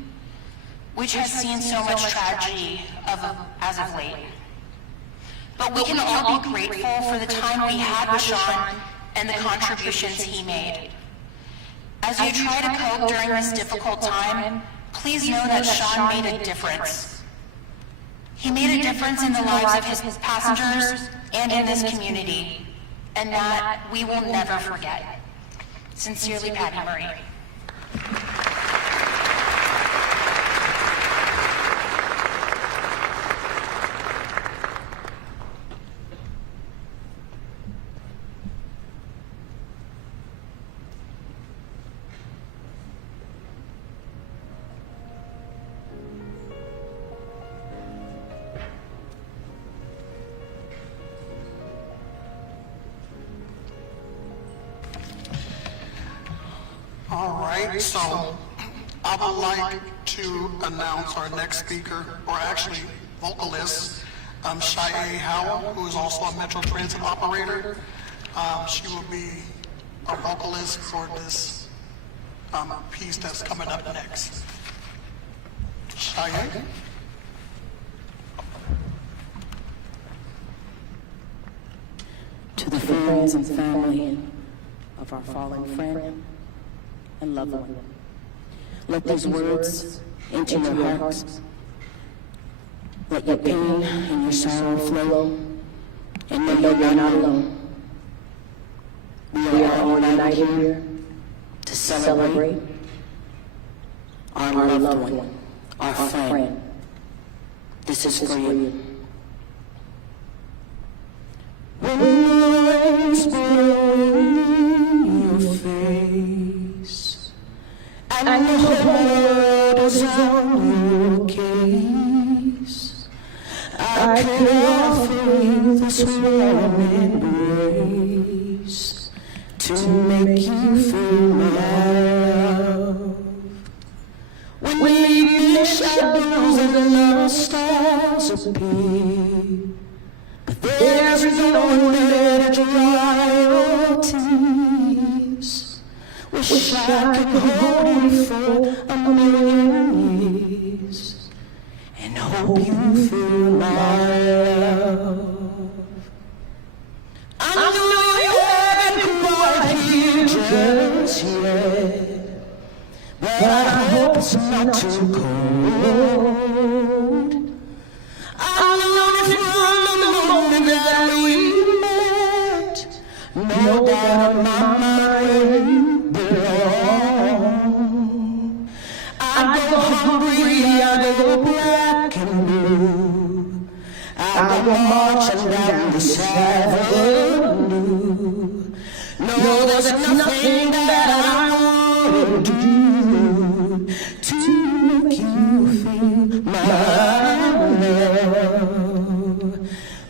which has seen so much tragedy as of late. But we can all be grateful for the time we had with Shawn and the contributions he made. As you try to cope during this difficult time, please know that Shawn made a difference. He made a difference in the lives of his passengers and in this community, and that we will never forget. Sincerely, Patty Murray. All right, so I would like to announce our next speaker, or actually vocalist, Shaye Howell, who is also a Metro Transit operator. She will be our vocalist for this piece that's coming up next. Shaye? To the friends and family of our fallen friend and loved one, let these words enter your hearts. Let your pain and your sorrow flow, and know you're not alone. We are all united here to celebrate our loved one, our friend. This is for you. When the rain's blowing in your face, and the world is on your case, I could offer you this warm embrace to make you feel my love. When the shadows of the stars appear, there's no way to dry your tears. Wish I could hold you for a million years and hope you feel my love. I know you haven't quite here just yet, it's not too cold. I've known it from the moment that we met. No doubt in my mind you belong. I go hungry, I go black and blue. I go marching down this avenue. No, there's nothing that I would do to make you feel my love.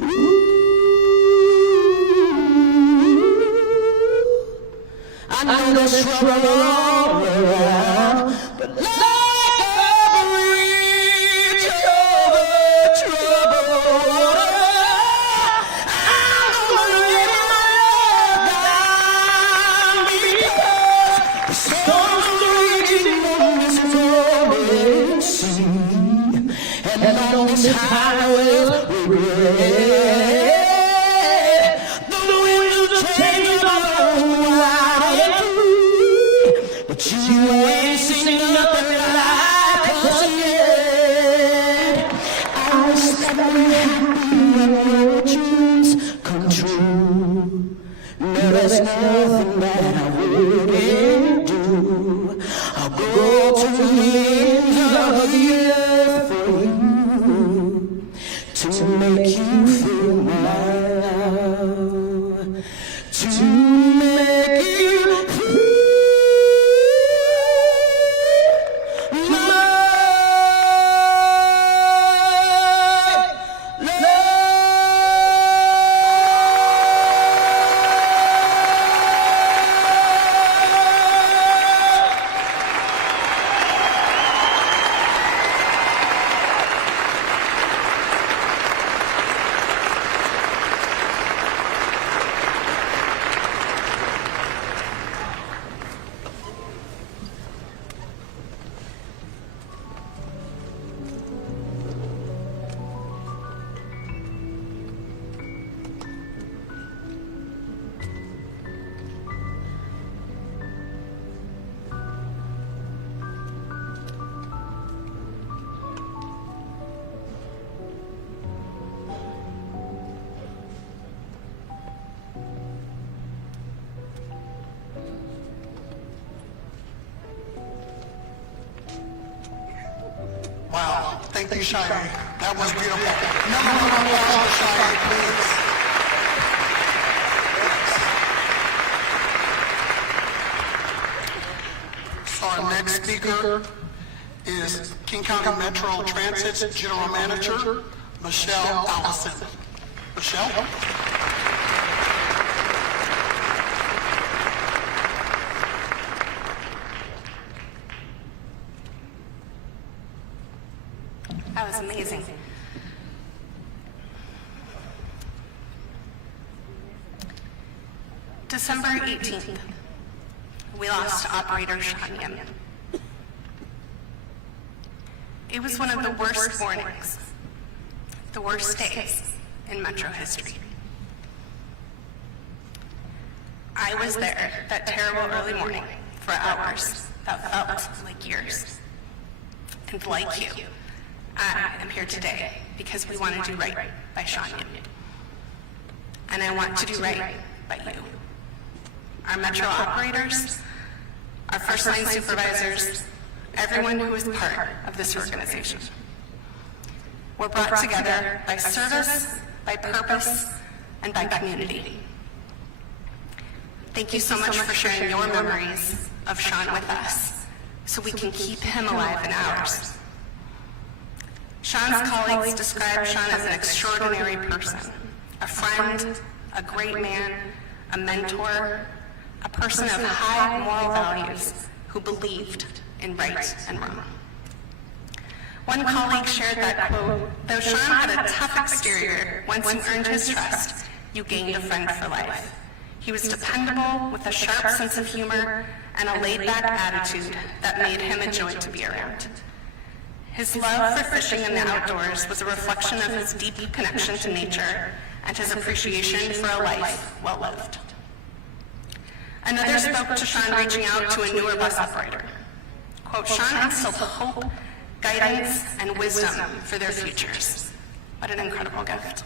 Ooh, I know there's trouble all around, but like a bridge over troubled water, I'm gonna let my love down because the storms are raging on this rolling sea, and on this highway of regret, the winds of change are blowing wide and free, but you ain't seen nothing like us yet. I wish that we were happy and your dreams come true. No, there's nothing that I wouldn't do. I'll go to the ends of the earth for you to make you feel my love, to make you feel my love. Wow, thank you, Shire. That was beautiful. Number one applause, Shire, please. So our next speaker is King County Metro Transit's General Manager, Michelle Allison. Michelle? That was amazing. December 18th, we lost operator Shawn Yim. It was one of the worst mornings, the worst days in Metro history. I was there that terrible early morning for hours that felt like years. And like you, I am here today because we want to do right by Shawn Yim. And I want to do right by you. Our Metro operators, our first line supervisors, everyone who is part of this organization. We're brought together by service, by purpose, and by community. Thank you so much for sharing your memories of Shawn with us so we can keep him alive in ours. Shawn's colleagues describe Shawn as an extraordinary person, a friend, a great man, a mentor, a person of high moral values who believed in right and wrong. One colleague shared that, quote, though Shawn had a tough exterior, once you earned his trust, you gained a friend for life. He was dependable, with a sharp sense of humor and a laid-back attitude that made him a joy to be around. His love for fishing in the outdoors was a reflection of his deep connection to nature and his appreciation for a life well lived. Another spoke to Shawn reaching out to a newer bus operator. quote, Shawn instilled hope, guidance, and wisdom for their futures. What an incredible gift.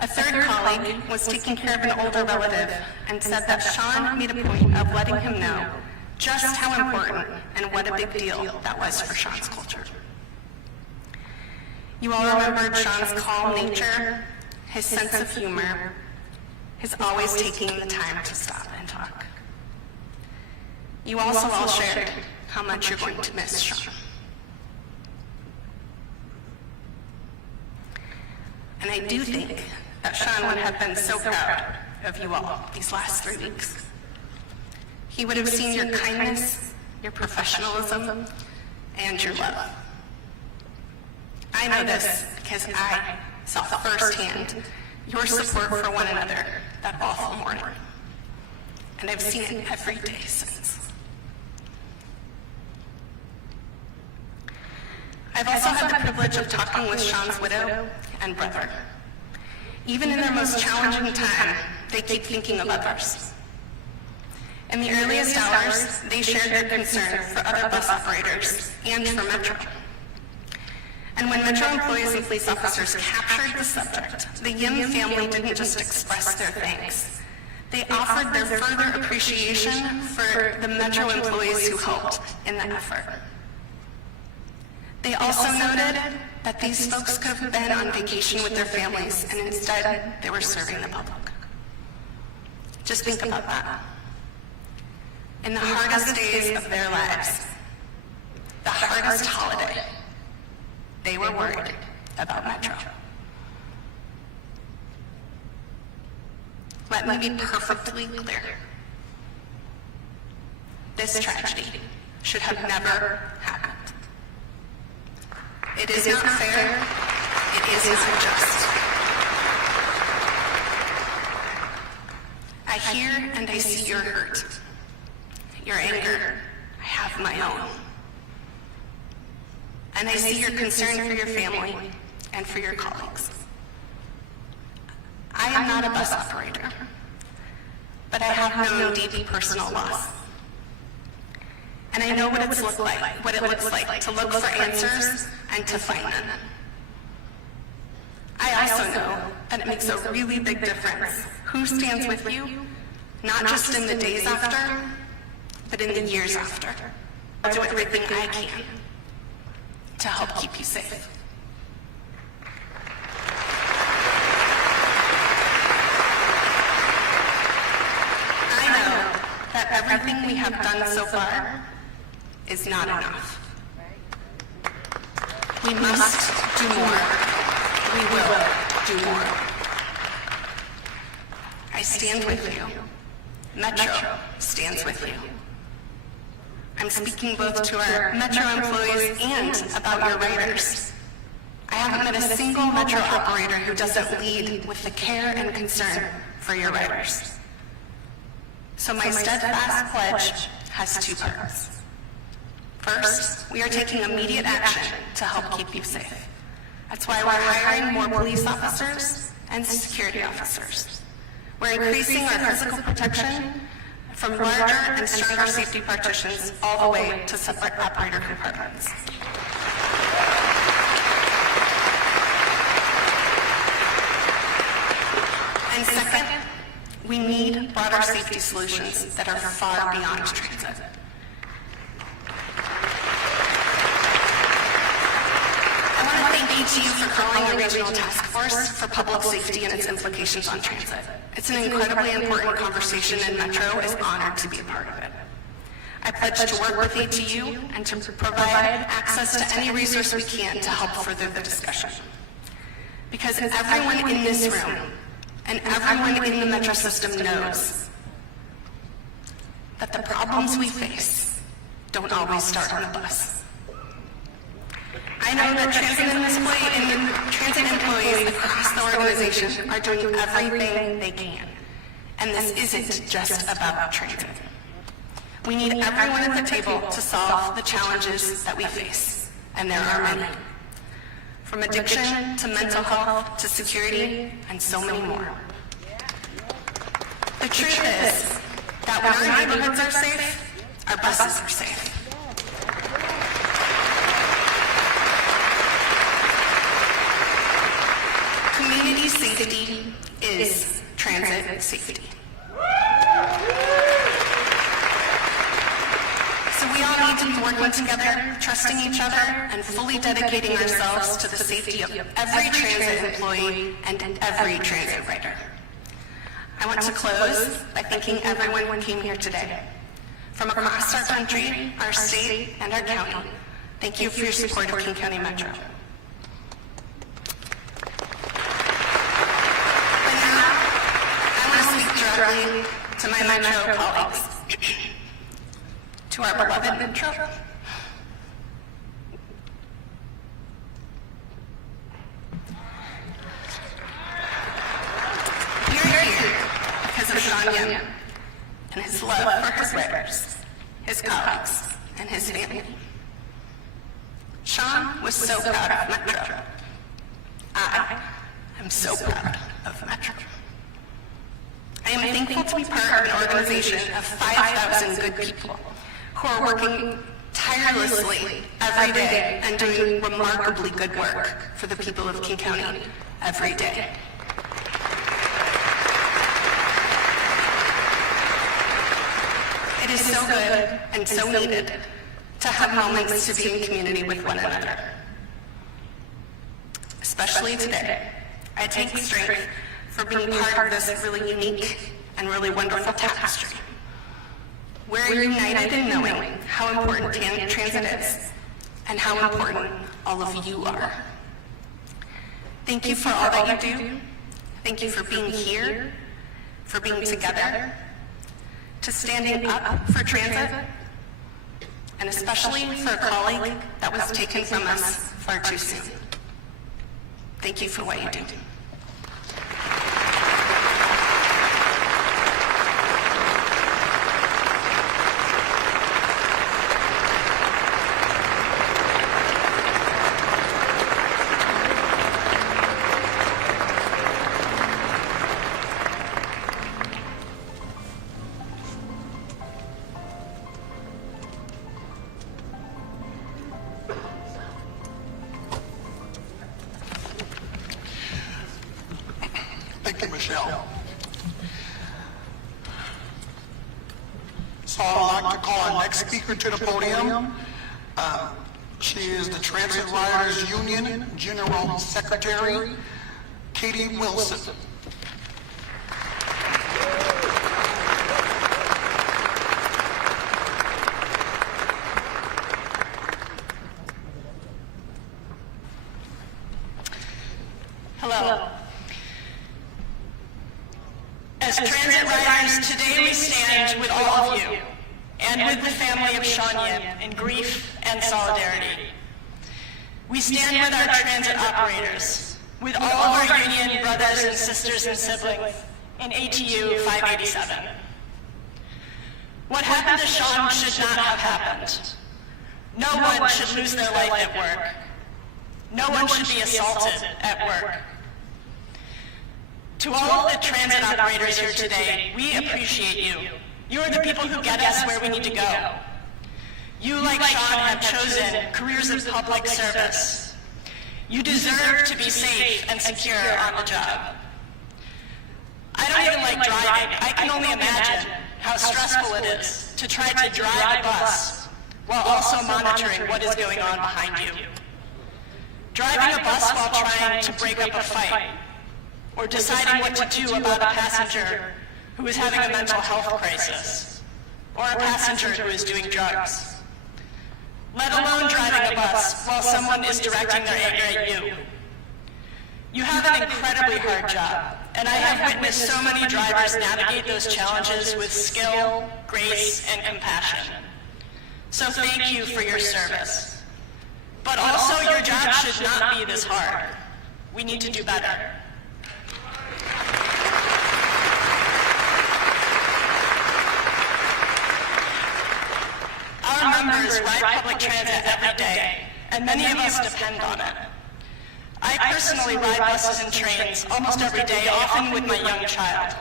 A third colleague was taking care of an older relative and said that Shawn made a point of letting him know just how important and what a big deal that was for Shawn's culture. You all remembered Shawn's calm nature, his sense of humor, his always taking the time to stop and talk. You also all shared how much you're going to miss Shawn. And I do think that Shawn would have been so proud of you all these last 3 weeks. He would have seen your kindness, your professionalism, and your love. I know this because I saw firsthand your support for one another that awful morning. And I've seen it every day since. I've also had the privilege of talking with Shawn's widow and brother. Even in their most challenging time, they keep thinking of others. In the earliest hours, they shared their concern for other bus operators and for Metro. And when Metro employees and police officers captured the subject, the Yim family didn't just express their thanks. They offered their further appreciation for the Metro employees who helped in the effort. They also noted that these folks could have been on vacation with their families, and instead they were serving the public. Just think about that. In the hardest days of their lives, the hardest holiday, they were worried about Metro. Let me be perfectly clear. This tragedy should have never happened. It is not fair. It is not just. I hear and I see your hurt, your anger. I have my own. And I see your concern for your family and for your colleagues. I am not a bus operator, but I have known deep personal loss. And I know what it looks like to look for answers and to find them. I also know that it makes a really big difference who stands with you, not just in the days after, but in the years after. I'll do everything I can to help keep you safe. I know that everything we have done so far is not enough. We must do more. We will do more. I stand with you. Metro stands with you. I'm speaking both to our Metro employees and about your riders. I haven't met a single Metro operator who doesn't lead with the care and concern for your riders. So my steadfast pledge has two parts. First, we are taking immediate action to help keep you safe. That's why we're hiring more police officers and security officers. We're increasing our physical protection from larger and stronger safety partitions all the way to separate operator compartments. And second, we need broader safety solutions that are far beyond transit. I want to thank each of you for calling a regional task force for public safety and its implications on transit. It's an incredibly important conversation, and Metro is honored to be a part of it. I pledge to work with ATU and to provide access to any resource we can to help further the discussion. Because everyone in this room and everyone in the Metro system knows that the problems we face don't always start on the bus. I know that transit employees across the organization are doing everything they can, and this isn't just about transit. We need everyone at the table to solve the challenges that we face, and there are many. From addiction to mental health to security and so many more. The truth is that when our neighborhoods are safe, our buses are safe. Community safety is transit safety. So we all need to be working together, trusting each other, and fully dedicating ourselves to the safety of every transit employee and every transit rider. I want to close by thanking everyone who came here today. From across our country, our state, and our county, thank you for your support of King County Metro. And now, I want to speak directly to my Metro colleagues. To our beloved Metro. You're here because of Shawn Yim and his love for his riders, his colleagues, and his family. Shawn was so proud of Metro. I am so proud of Metro. I am thankful to be part of an organization of 5,000 good people who are working tirelessly every day and doing remarkably good work for the people of King County every day. It is so good and so needed to have moments to be in community with one another. Especially today, I take strength for being part of this really unique and really wonderful tapestry. We're united in knowing how important transit is and how important all of you are. Thank you for all that you do. Thank you for being here, for being together, to standing up for transit, and especially for a colleague that was taken from us far too soon. Thank you for what you do. Thank you, Michelle. So I'd like to call our next speaker to the podium. She is the Transit Riders Union General Secretary, Katie Wilson. Hello. As transit riders, today we stand with all of you and with the family of Shawn Yim in grief and solidarity. We stand with our transit operators, with all of our union brothers and sisters and siblings in ATU 587. What happened to Shawn should not have happened. No one should lose their life at work. No one should be assaulted at work. To all of the transit operators here today, we appreciate you. You are the people who get us where we need to go. You, like Shawn, have chosen careers of public service. You deserve to be safe and secure on the job. I don't even like driving. I can only imagine how stressful it is to try to drive a bus while also monitoring what is going on behind you. Driving a bus while trying to break up a fight, or deciding what to do about a passenger who is having a mental health crisis, or a passenger who is doing drugs. Let alone driving a bus while someone is directing their anger at you. You have an incredibly hard job, and I have witnessed so many drivers navigate those challenges with skill, grace, and compassion. So thank you for your service. But also, your job should not be this hard. We need to do better. Our members ride public transit every day, and many of us depend on it. I personally ride buses and trains almost every day, often with my young child.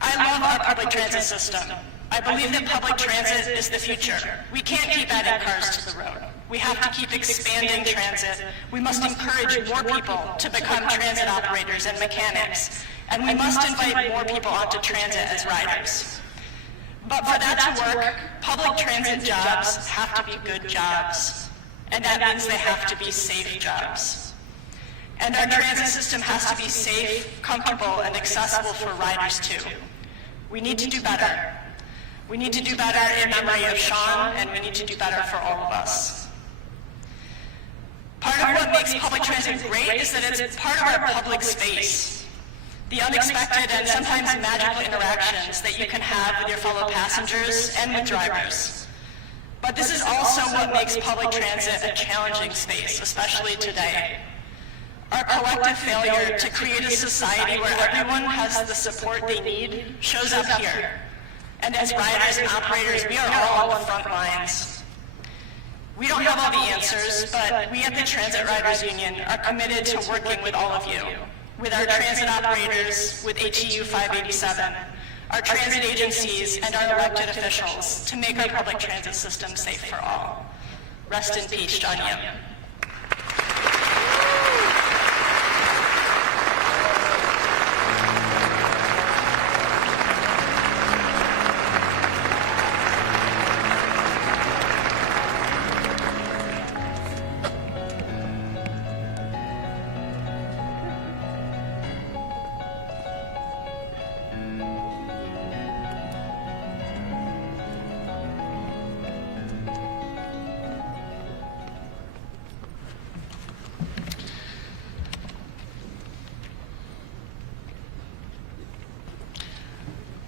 I love our public transit system. I believe that public transit is the future. We can't keep adding cars to the road. We have to keep expanding transit. We must encourage more people to become transit operators and mechanics. And we must invite more people onto transit as riders. But for that to work, public transit jobs have to be good jobs. And that means they have to be safe jobs. And our transit system has to be safe, comfortable, and accessible for riders too. We need to do better. We need to do better in memory of Shawn, and we need to do better for all of us. Part of what makes public transit great is that it's part of our public space. The unexpected and sometimes magical interactions that you can have with your fellow passengers and with drivers. But this is also what makes public transit a challenging space, especially today. Our collective failure to create a society where everyone has the support they need shows up here. And as riders and operators, we are all on the front lines. We don't have all the answers, but we at the Transit Riders Union are committed to working with all of you, with our transit operators, with HEU 587, our transit agencies, and our elected officials to make our public transit system safe for all. Rest in peace, Shawn Yim.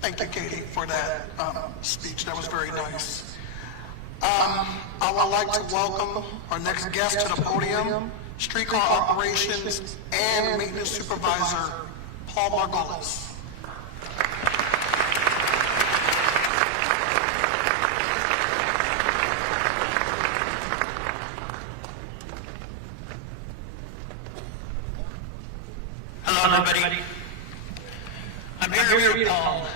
Thank you, Katie, for that speech. That was very nice. I would like to welcome our next guest to the podium, Streetcar Operations and Maintenance Supervisor, Paul Margolis. Hello, everybody. I'm here with Paul.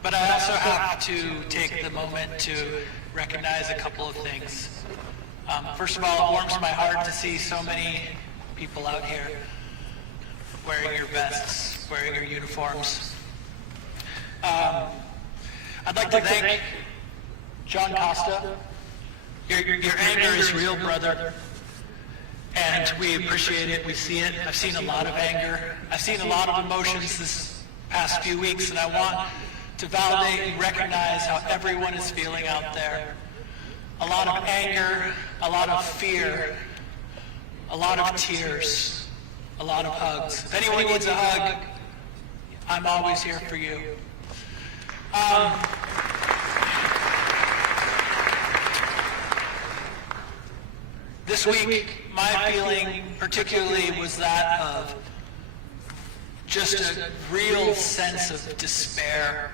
But I also have to take the moment to recognize a couple of things. First of all, it warms my heart to see so many people out here wearing your vests, wearing your uniforms. I'd like to thank John Costa. Your anger is real, brother. And we appreciate it, we see it. I've seen a lot of anger. I've seen a lot of emotions this past few weeks, and I want to validate and recognize how everyone is feeling out there. A lot of anger, a lot of fear, a lot of tears, a lot of hugs. If anyone needs a hug, I'm always here for you. This week, my feeling particularly was that of just a real sense of despair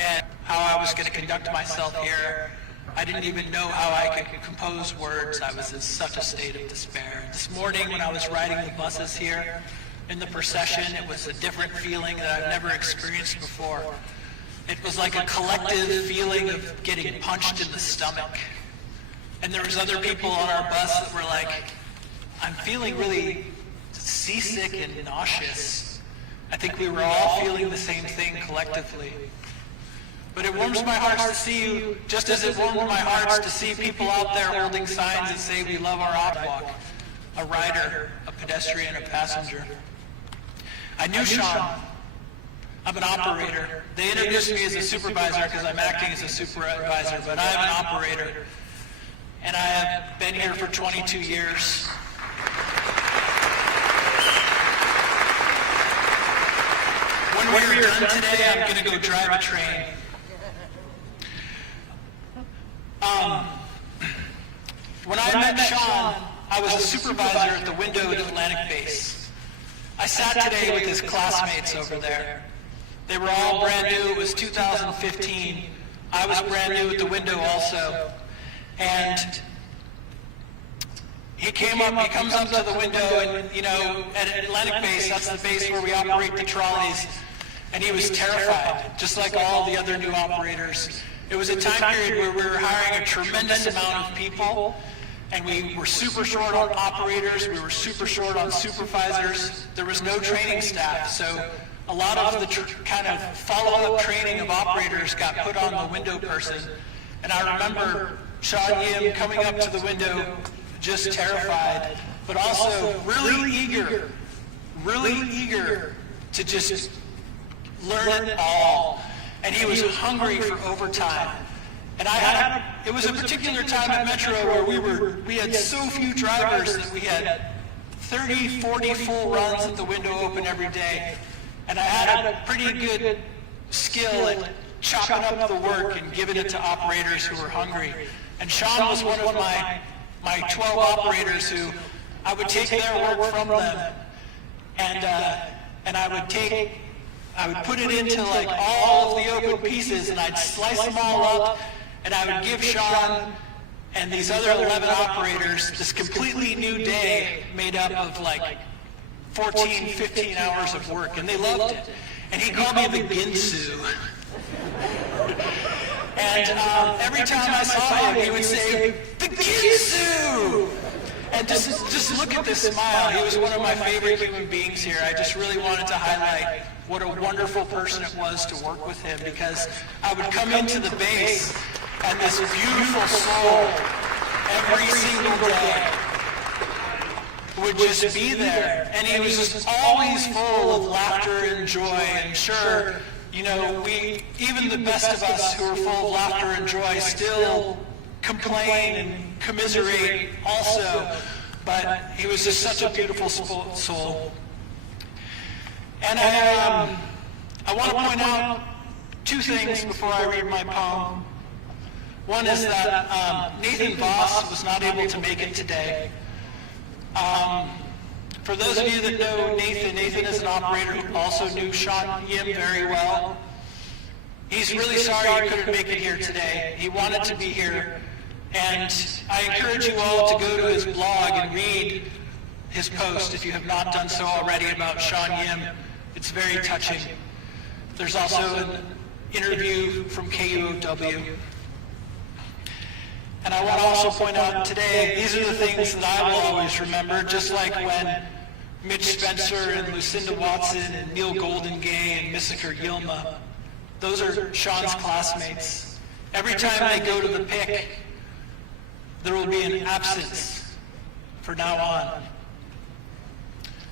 and how I was going to conduct myself here. I didn't even know how I could compose words. I was in such a state of despair. This morning when I was riding the buses here in the procession, it was a different feeling that I've never experienced before. It was like a collective feeling of getting punched in the stomach. And there was other people on our bus that were like, I'm feeling really seasick and nauseous. I think we were all feeling the same thing collectively. But it warms my heart to see you, just as it warmed my heart to see people out there holding signs that say we love our walk, a rider, a pedestrian, a passenger. I knew Shawn. I'm an operator. They introduced me as a supervisor because I'm acting as a supervisor, but I'm an operator. And I have been here for 22 years. When we're done today, I'm going to go drive a train. When I met Shawn, I was a supervisor at the window at Atlantic Base. I sat today with his classmates over there. They were all brand new. It was 2015. I was brand new at the window also. And he comes up to the window, and, you know, at Atlantic Base, that's the base where we operate the trolleys. and he was terrified, just like all the other new operators. It was a time period where we were hiring a tremendous amount of people, and we were super short on operators, we were super short on supervisors, there was no training staff, so a lot of the kind of follow-up training of operators got put on the window person. And I remember Shawn Yim coming up to the window just terrified, but also really eager to just learn it all. And he was hungry for overtime. And it was a particular time at Metro where we had so few drivers that we had 30, 40 full runs at the window open every day. And I had a pretty good skill at chopping up the work and giving it to operators who were hungry. And Shawn was one of my 12 operators who I would take their work from them, and I would put it into like all of the open pieces, and I'd slice them all up, and I would give Shawn and these other 11 operators this completely new day made up of like 14, 15 hours of work, and they loved it. And he called me the Ginsu. And every time I saw him, he would say, "The Ginsu!" And just look at this smile. He was one of my favorite human beings here. I just really wanted to highlight what a wonderful person it was to work with him, because I would come into the base and this beautiful soul every single day would just be there. And he was just always full of laughter and joy. And sure, you know, even the best of us who are full of laughter and joy still complain and commiserate also. But he was just such a beautiful soul. And I want to point out two things before I read my poem. One is that Nathan Voss was not able to make it today. For those of you that know Nathan is an operator who also knew Shawn Yim very well. He's really sorry he couldn't make it here today. He wanted to be here. And I encourage you all to go to his blog and read his post if you have not done so already about Shawn Yim. It's very touching. There's also an interview from KOMO. And I want to also point out today, these are the things that I will always remember, just like when Mitch Spencer and Lucinda Watson and Neil Goldengay and Missika Yilma, those are Shawn's classmates. Every time they go to the pick, there will be an absence from now on.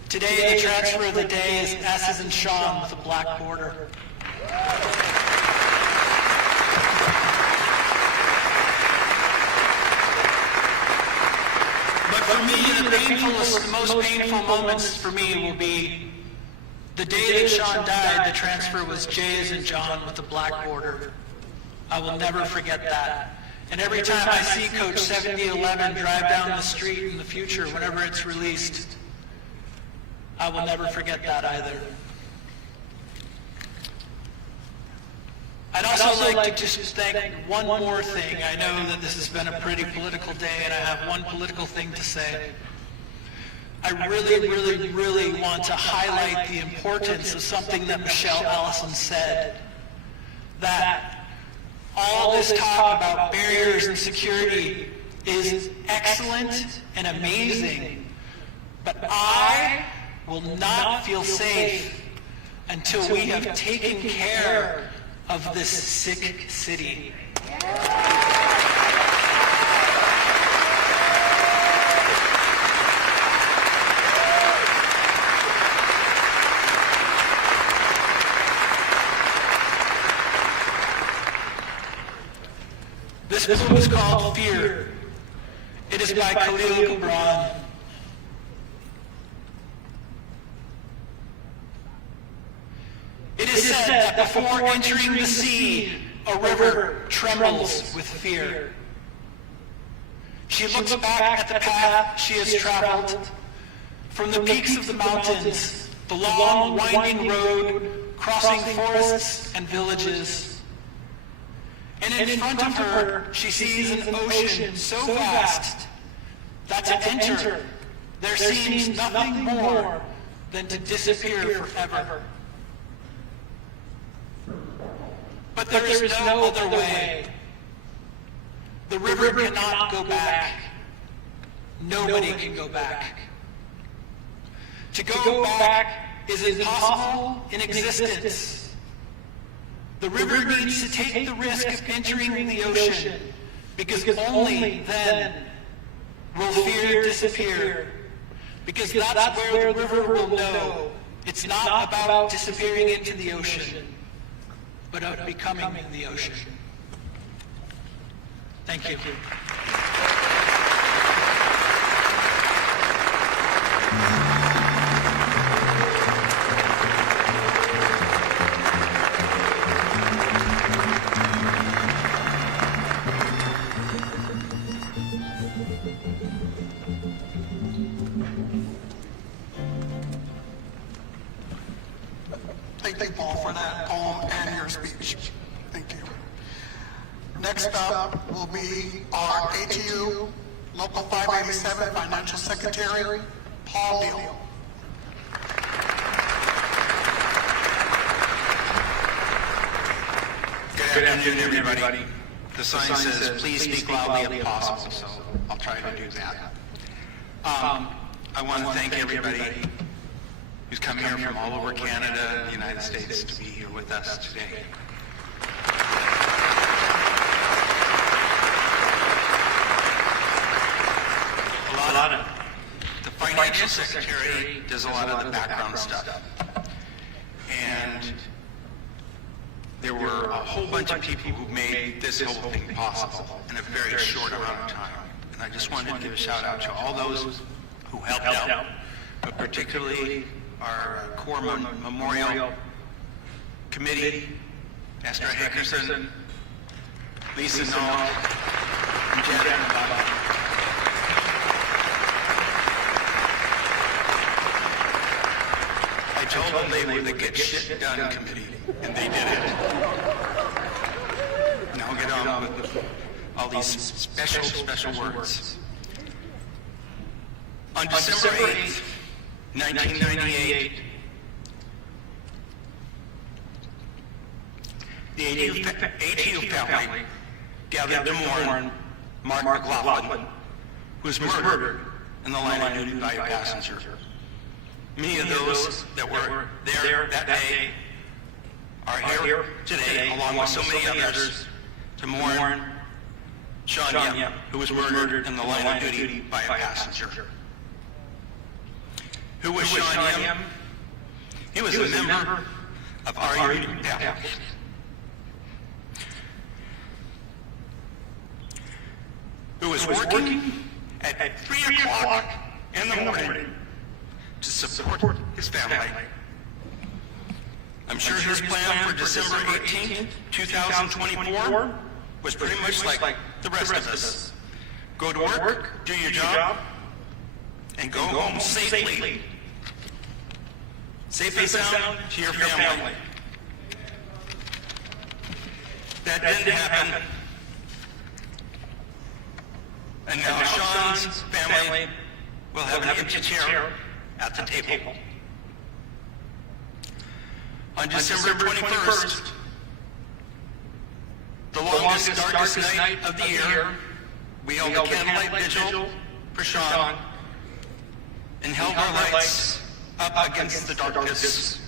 Today, the transfer of the day is S's and Shawn with a black border. But for me, the most painful moments for me will be the day that Shawn died. The transfer was J's and John with the black border. I will never forget that. And every time I see Coach 7011 drive down the street in the future, whenever it's released, I will never forget that either. I'd also like to just thank one more thing. I know that this has been a pretty political day, and I have one political thing to say. I really want to highlight the importance of something that Michelle Allison said, that all this talk about barriers and security is excellent and amazing, but I will not feel safe until we have taken care of this sick city. This book is called Fear. It is by Khalil Gibran. It is said that before entering the sea, a river trembles with fear. She looks back at the path she has traveled. From the peaks of the mountains, the long winding road crossing forests and villages. And in front of her, she sees an ocean so vast that to enter, there seems nothing more than to disappear forever. But there is no other way. The river cannot go back. Nobody can go back. To go back is impossible in existence. The river needs to take the risk of entering the ocean, because only then will fear disappear. Because that's where the river will know it's not about disappearing into the ocean, but of becoming the ocean. Thank you. Thank you, Paul, for that poem and your speech. Thank you. Next up will be our ATU Local 587 Financial Secretary, Paul Neal. Good afternoon, everybody. The sign says, please speak loudly if possible, so I'll try to do that. I want to thank everybody who's come here from all over Canada and the United States to be here with us today. The Financial Secretary does a lot of the background stuff. And there were a whole bunch of people who made this whole thing possible in a very short amount of time. And I just wanted to give a shout out to all those who helped out, but particularly our KOMO Memorial Committee, Esther Hickerson, Lisa Knoll, and Janet Bob. I told them they were the Get Shit Done Committee, and they did it. Now I'll get on with all these special words. On December 8th, 1998, the ATU family gathered to mourn Mark McLaughlin, who was murdered in the line of duty by a passenger. Many of those that were there that day are here today, along with so many others, to mourn Shawn Yim, who was murdered in the line of duty by a passenger. Who was Shawn Yim? He was a member of our union family. Who was working at 3 o'clock in the morning to support his family. I'm sure his plan for December 18th, 2024 was pretty much like the rest of us. Go to work, do your job, and go home safely. Safe and sound to your family. That didn't happen. And now Shawn's family will have an empty chair at the table. On December 21st, the longest, darkest night of the year, we held a candlelight vigil for Shawn and held our lights up against the darkness.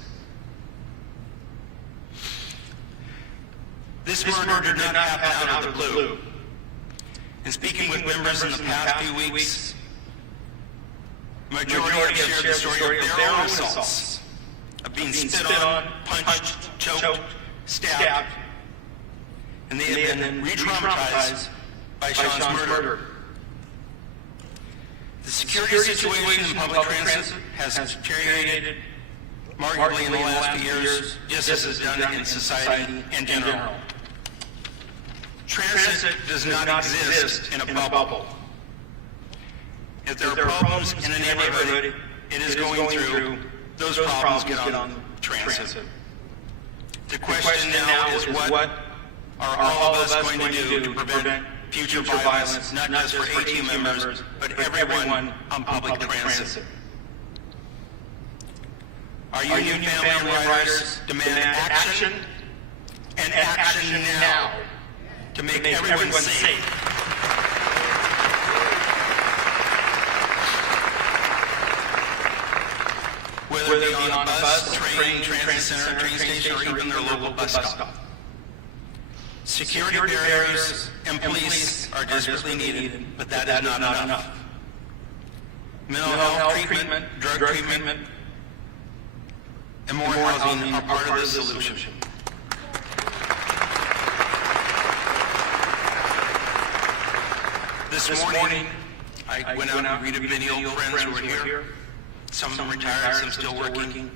This murder did not happen out of the blue. In speaking with members in the past few weeks, the majority have shared the story of their own assaults, of being spit on, punched, choked, stabbed, and they have been re-traumatized by Shawn's murder. The security situation in public transit has deteriorated markedly in the last few years, just as it's done in society in general. Transit does not exist in a bubble. If there are problems in a neighborhood, it is going through, those problems get on transit. The question now is what are all of us going to do to prevent future violence, not just for ATU members, but everyone on public transit? Our union family and riders demand action and and action now to make everyone safe. Whether it be on a bus, train, transit center, train station, or even their local bus stop. Security barriers and police are desperately needed, but that is not enough. Mental health treatment, drug treatment, and more housing are part of the solution. This morning, I went out and greeted many old friends who were here. Some of them retired, some still working.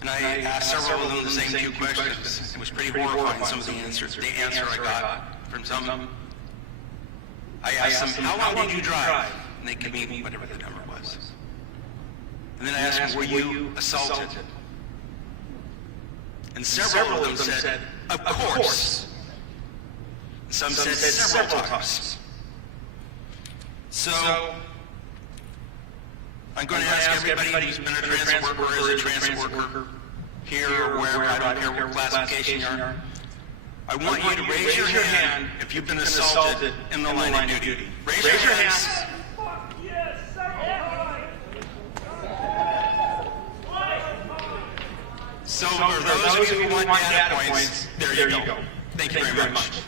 And I asked several of them the same two questions. It was pretty horrifying, some of the answer I got from some. I asked them, how long did you drive? And they gave me whatever the number was. And then I asked them, were you assaulted? And several of them said, of course. Some said several times. So, I'm going to ask everybody who's been a transit worker or is a transit worker here or wherever, I don't care what classification you are, I want you to raise your hand if you've been assaulted in the line of duty. Raise your hands. So for those of you who want data points, there you go. Thank you very much.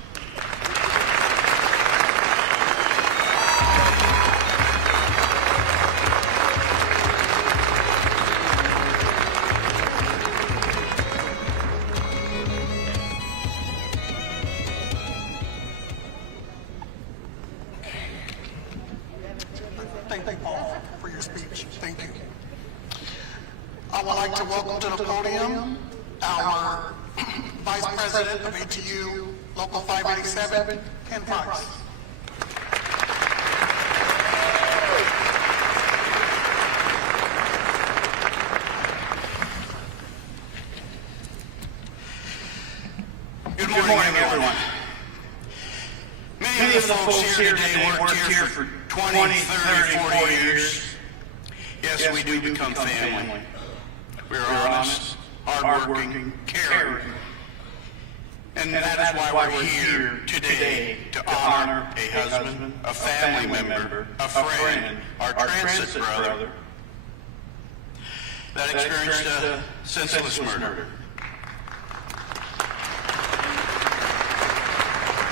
Thank you, Paul, for your speech. Thank you. I would like to welcome to the podium our Vice President of ATU Local 587, Ken Price. Good morning, everyone. Many of the folks here today worked here for 20, 30, 40 years. Yes, we do become family. We're honest, hardworking, caring. And that is why we're here today to honor a husband, a family member, a friend, our transit brother that experienced a senseless murder.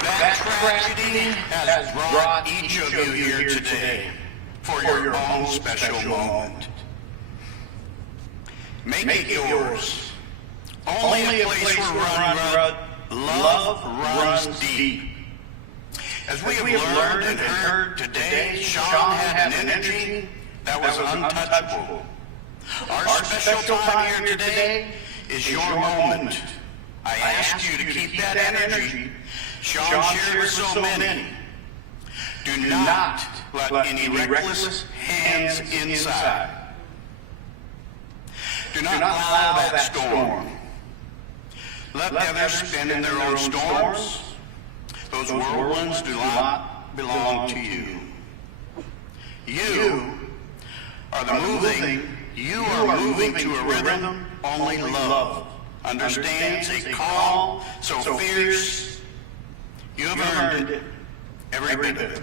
That tragedy has brought each of you here today for your own special moment. Make it yours. Only a place where love runs deep. As we have learned and heard today, Shawn had an energy that was untouchable. Our special time here today is your moment. I ask you to keep that energy Shawn shared with so many. Do not let any reckless hands inside. Do not allow that storm. Let others spin in their own storms. Those whirlwinds do not belong to you. You are moving to a rhythm only love understands, a calm so fierce. You have earned it, every bit of it.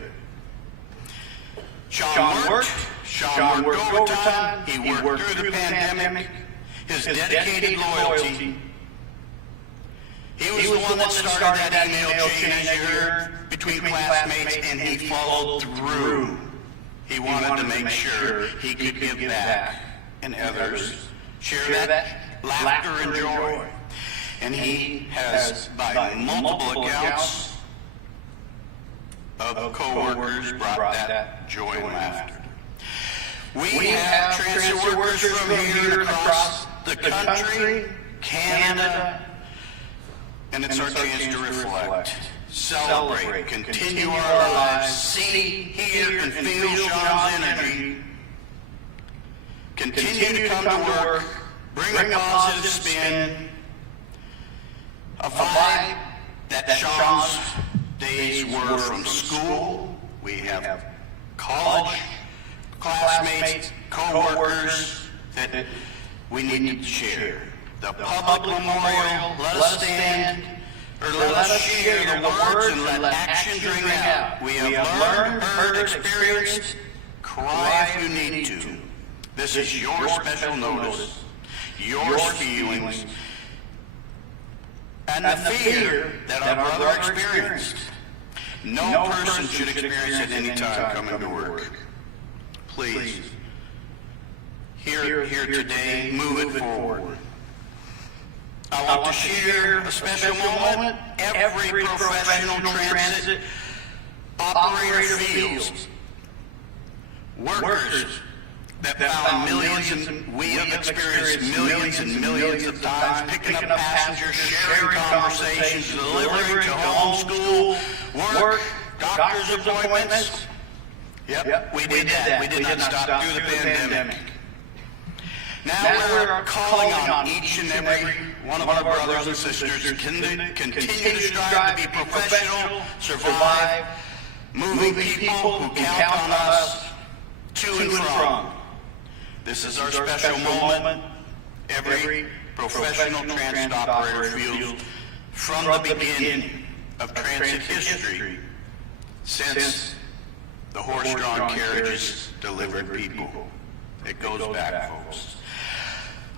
Shawn worked overtime. He worked through the pandemic. His dedicated loyalty. He was the one that started that email chain, as you heard, between classmates, and he followed through. He wanted to make sure he could give back, and others share that laughter and joy. And he has, by multiple accounts of co-workers, brought that joy and laughter. We have transit workers from here and across the country, Canada, and it's our chance to reflect, celebrate, continue our lives, see, hear, and feel Shawn's energy, continue to come to work, bring a positive spin, a vibe that Shawn's days were from school. We have college classmates, co-workers that we need to share. The public memorial, let us stand Or let us share the words and let actions ring out. We have learned, heard, experienced. Cry if you need to. This is your special notice, your feelings, and the fear that our brother experienced. No person should experience at any time coming to work. Please, here today, move it forward. I want to share a special moment every professional transit operator feels. Workers that found millions, and we have experienced millions and millions of times picking up passengers, sharing conversations, delivering to home, school, work, doctor's appointments. Yep, we did that. We did not stop through the pandemic. Now we're calling on each and every one of our brothers and sisters to continue to strive to be professional, survive, moving people who count on us to and from. This is our special moment. Every professional transit operator feels from the beginning of transit history, since the horse-drawn carriages delivered people. It goes back, folks.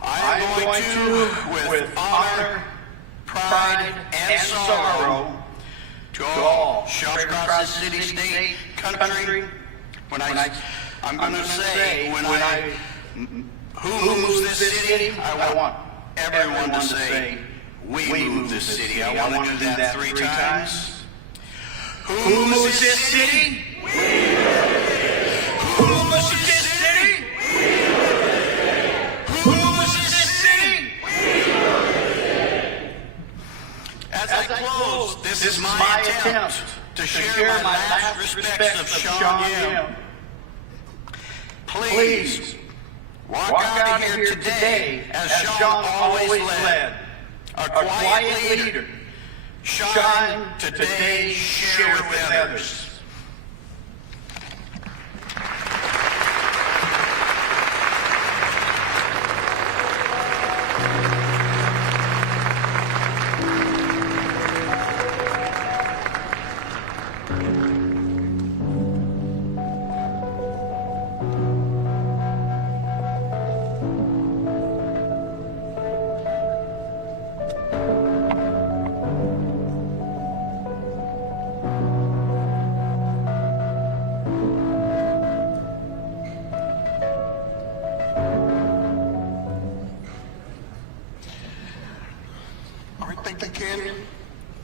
I am going to, with honor, pride, and sorrow, to all shout across the city, state, country, I'm going to say, who moves this city? I want everyone to say, we move this city. I want to do that 3 times. Who moves this city? We move it. Who moves this city? We move it. Who moves this city? We move it. As I close, this is my attempt to share my last respects of Shawn Yim. Please, walk out of here today as Shawn always led. A quiet leader. Shine today, share with others.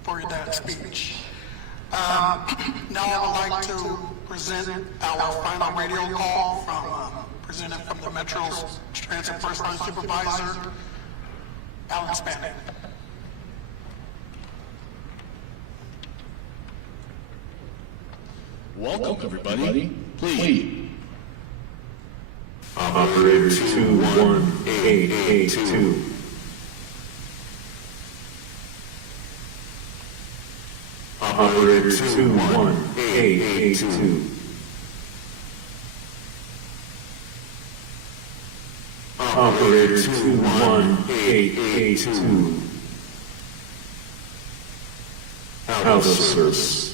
For that speech. Now I would like to present our final radio call presented from the Metro's Transit First Line Supervisor, Alan Spanning. Welcome, everybody. Please. Operator 21882. Operator 21882. Operator 21882. Out of service.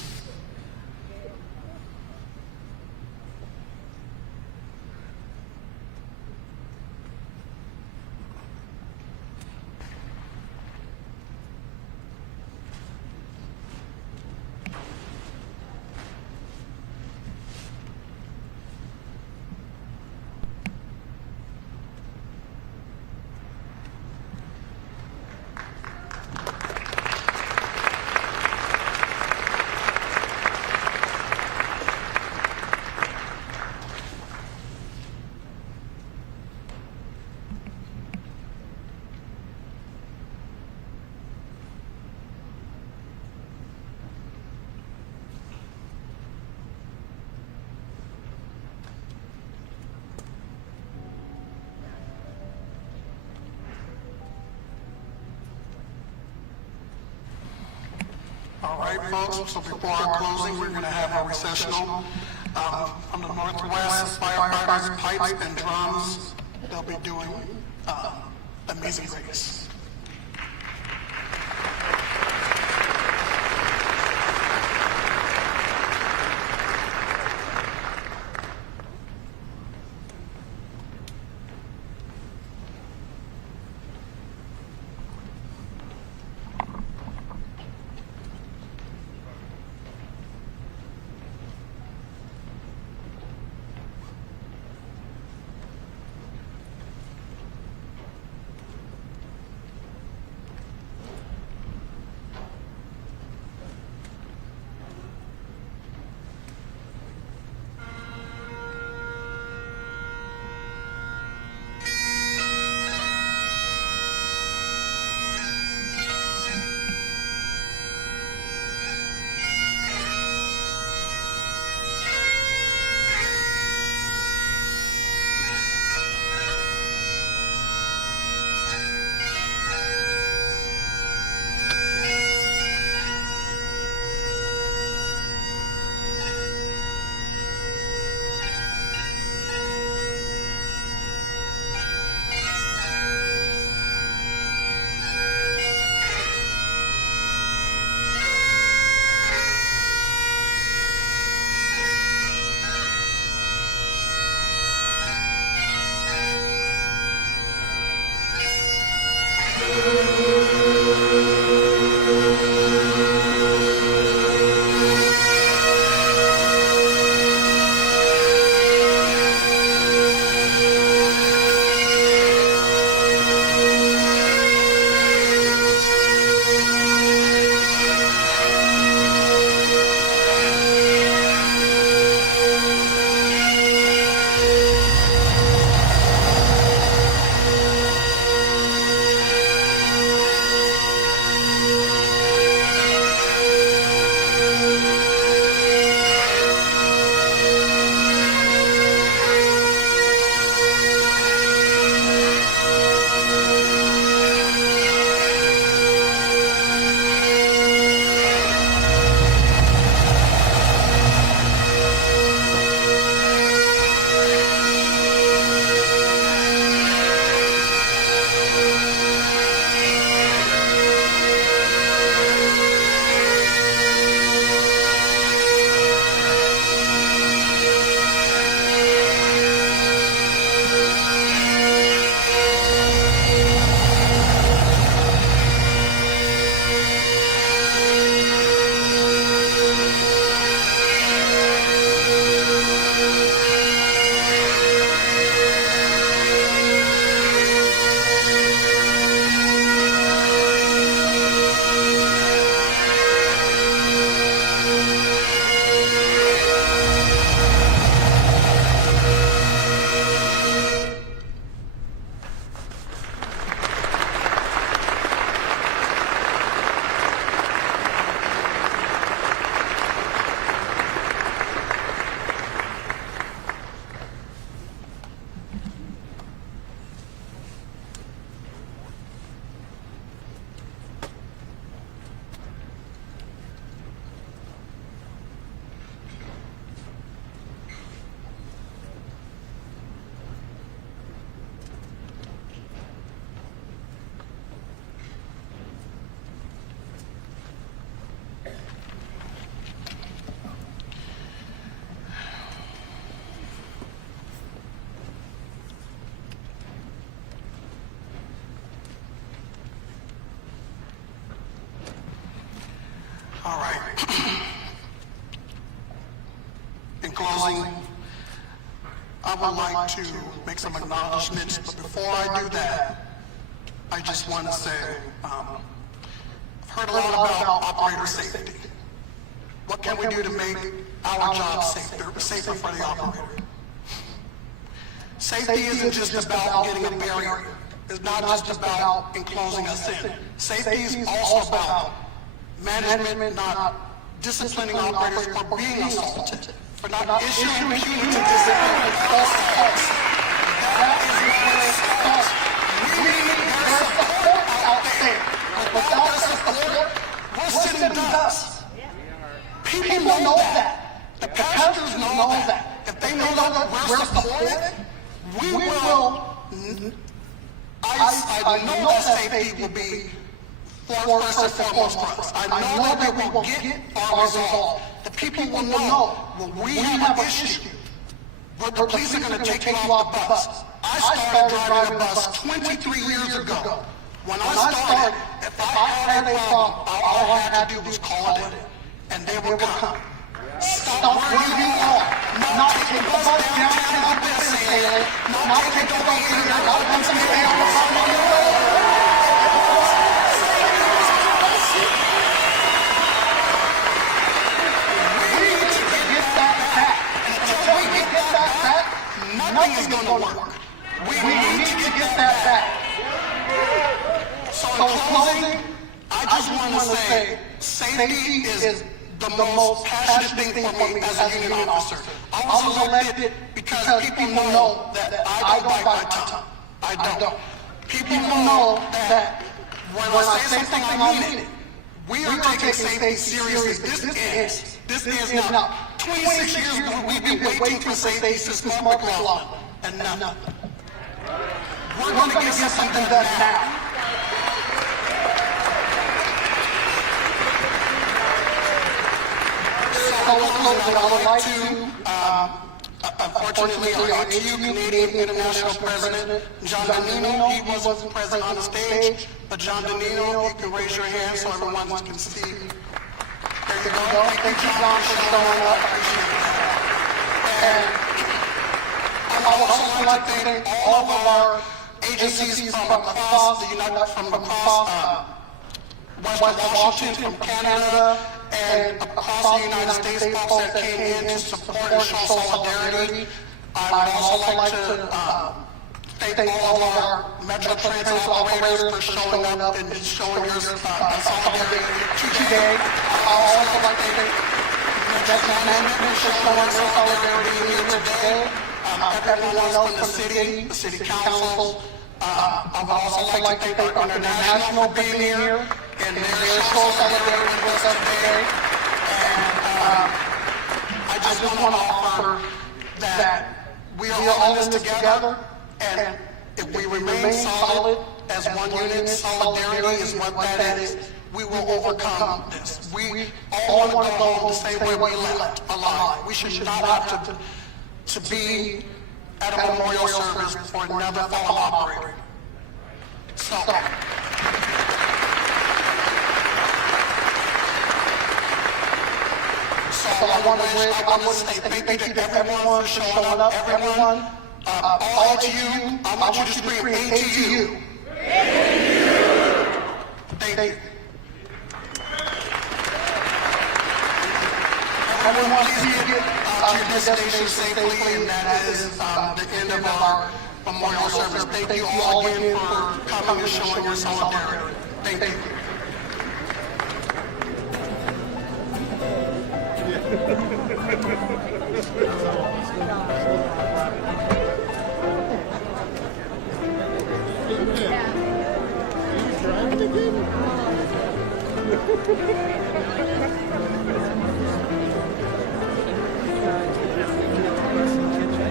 All right, folks, so before our closing, we're going to have a recessional from the Northwest, firefighters, pipes, and drums. They'll be doing Amazing Grace. All right. In closing, I would like to make some acknowledgments, but before I do that, I just want to say, I've heard a lot about operator safety. What can we do to make our job safer for the operator? Safety isn't just about getting a barrier. It's not just about enclosing us in. Safety is also about management not disciplining operators for being assaulted, for not issuing punitive discipline false assaults. That is where it starts. We need their support out there. Without their support, we're sitting ducks. People know that. The pastors know that. If they know that we're supported, we will. I know that safety will be first and foremost for us. I know that we will get our resolve. The people will know when we have an issue, the police are going to take you off the bus. I started driving a bus 23 years ago. When I started, if I had a problem, all I had to do was call it in, and they would come. Stop where you are. Not take the bus downtown Winston-Salem, not take the bus here, not Winston-Salem, or something on the road. Nothing is going to work. We need to get that back. So in closing, I just want to say safety is the most passionate thing for me as a union officer. I was elected because people know that I don't bite my tongue. I don't. People know that when I say something, I mean it. We are taking safety seriously. This is now 26 years we've been waiting for safety since Mark McLaughlin, and nothing. We're going to get something done now. So in closing, I would like to Unfortunately, our ATU Canadian International President, John Danino, he wasn't present on the stage, but John Danino, you can raise your hand so everyone can see. There you go. Thank you, John, for showing up. I appreciate that. And I would also like to thank all of our agencies from across West Washington, from Canada, and across the United States, folks that came in to support and show solidarity. I would also like to thank all of our Metro Transit operators for showing up and showing your solidarity today. I would also like to thank Metro Management for showing their solidarity here today. Everyone else from the city council. I would also like to thank our international being here and their show solidarity with us today. And I just want to offer that we are all in this together, and if we remain solid as one unit, solidarity is what that is. We will overcome this. We all want to go home the same way we left, alive. We should not have to be at a memorial service for another fallen operator. So, I want to say thank you to everyone for showing up. Everyone, all of you, I want you to scream ATU. Thank you. Everyone, please get to your destination safely, and that is the end of our memorial service. Thank you all again for coming and showing your solidarity. Thank you.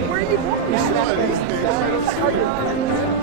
Where are you going?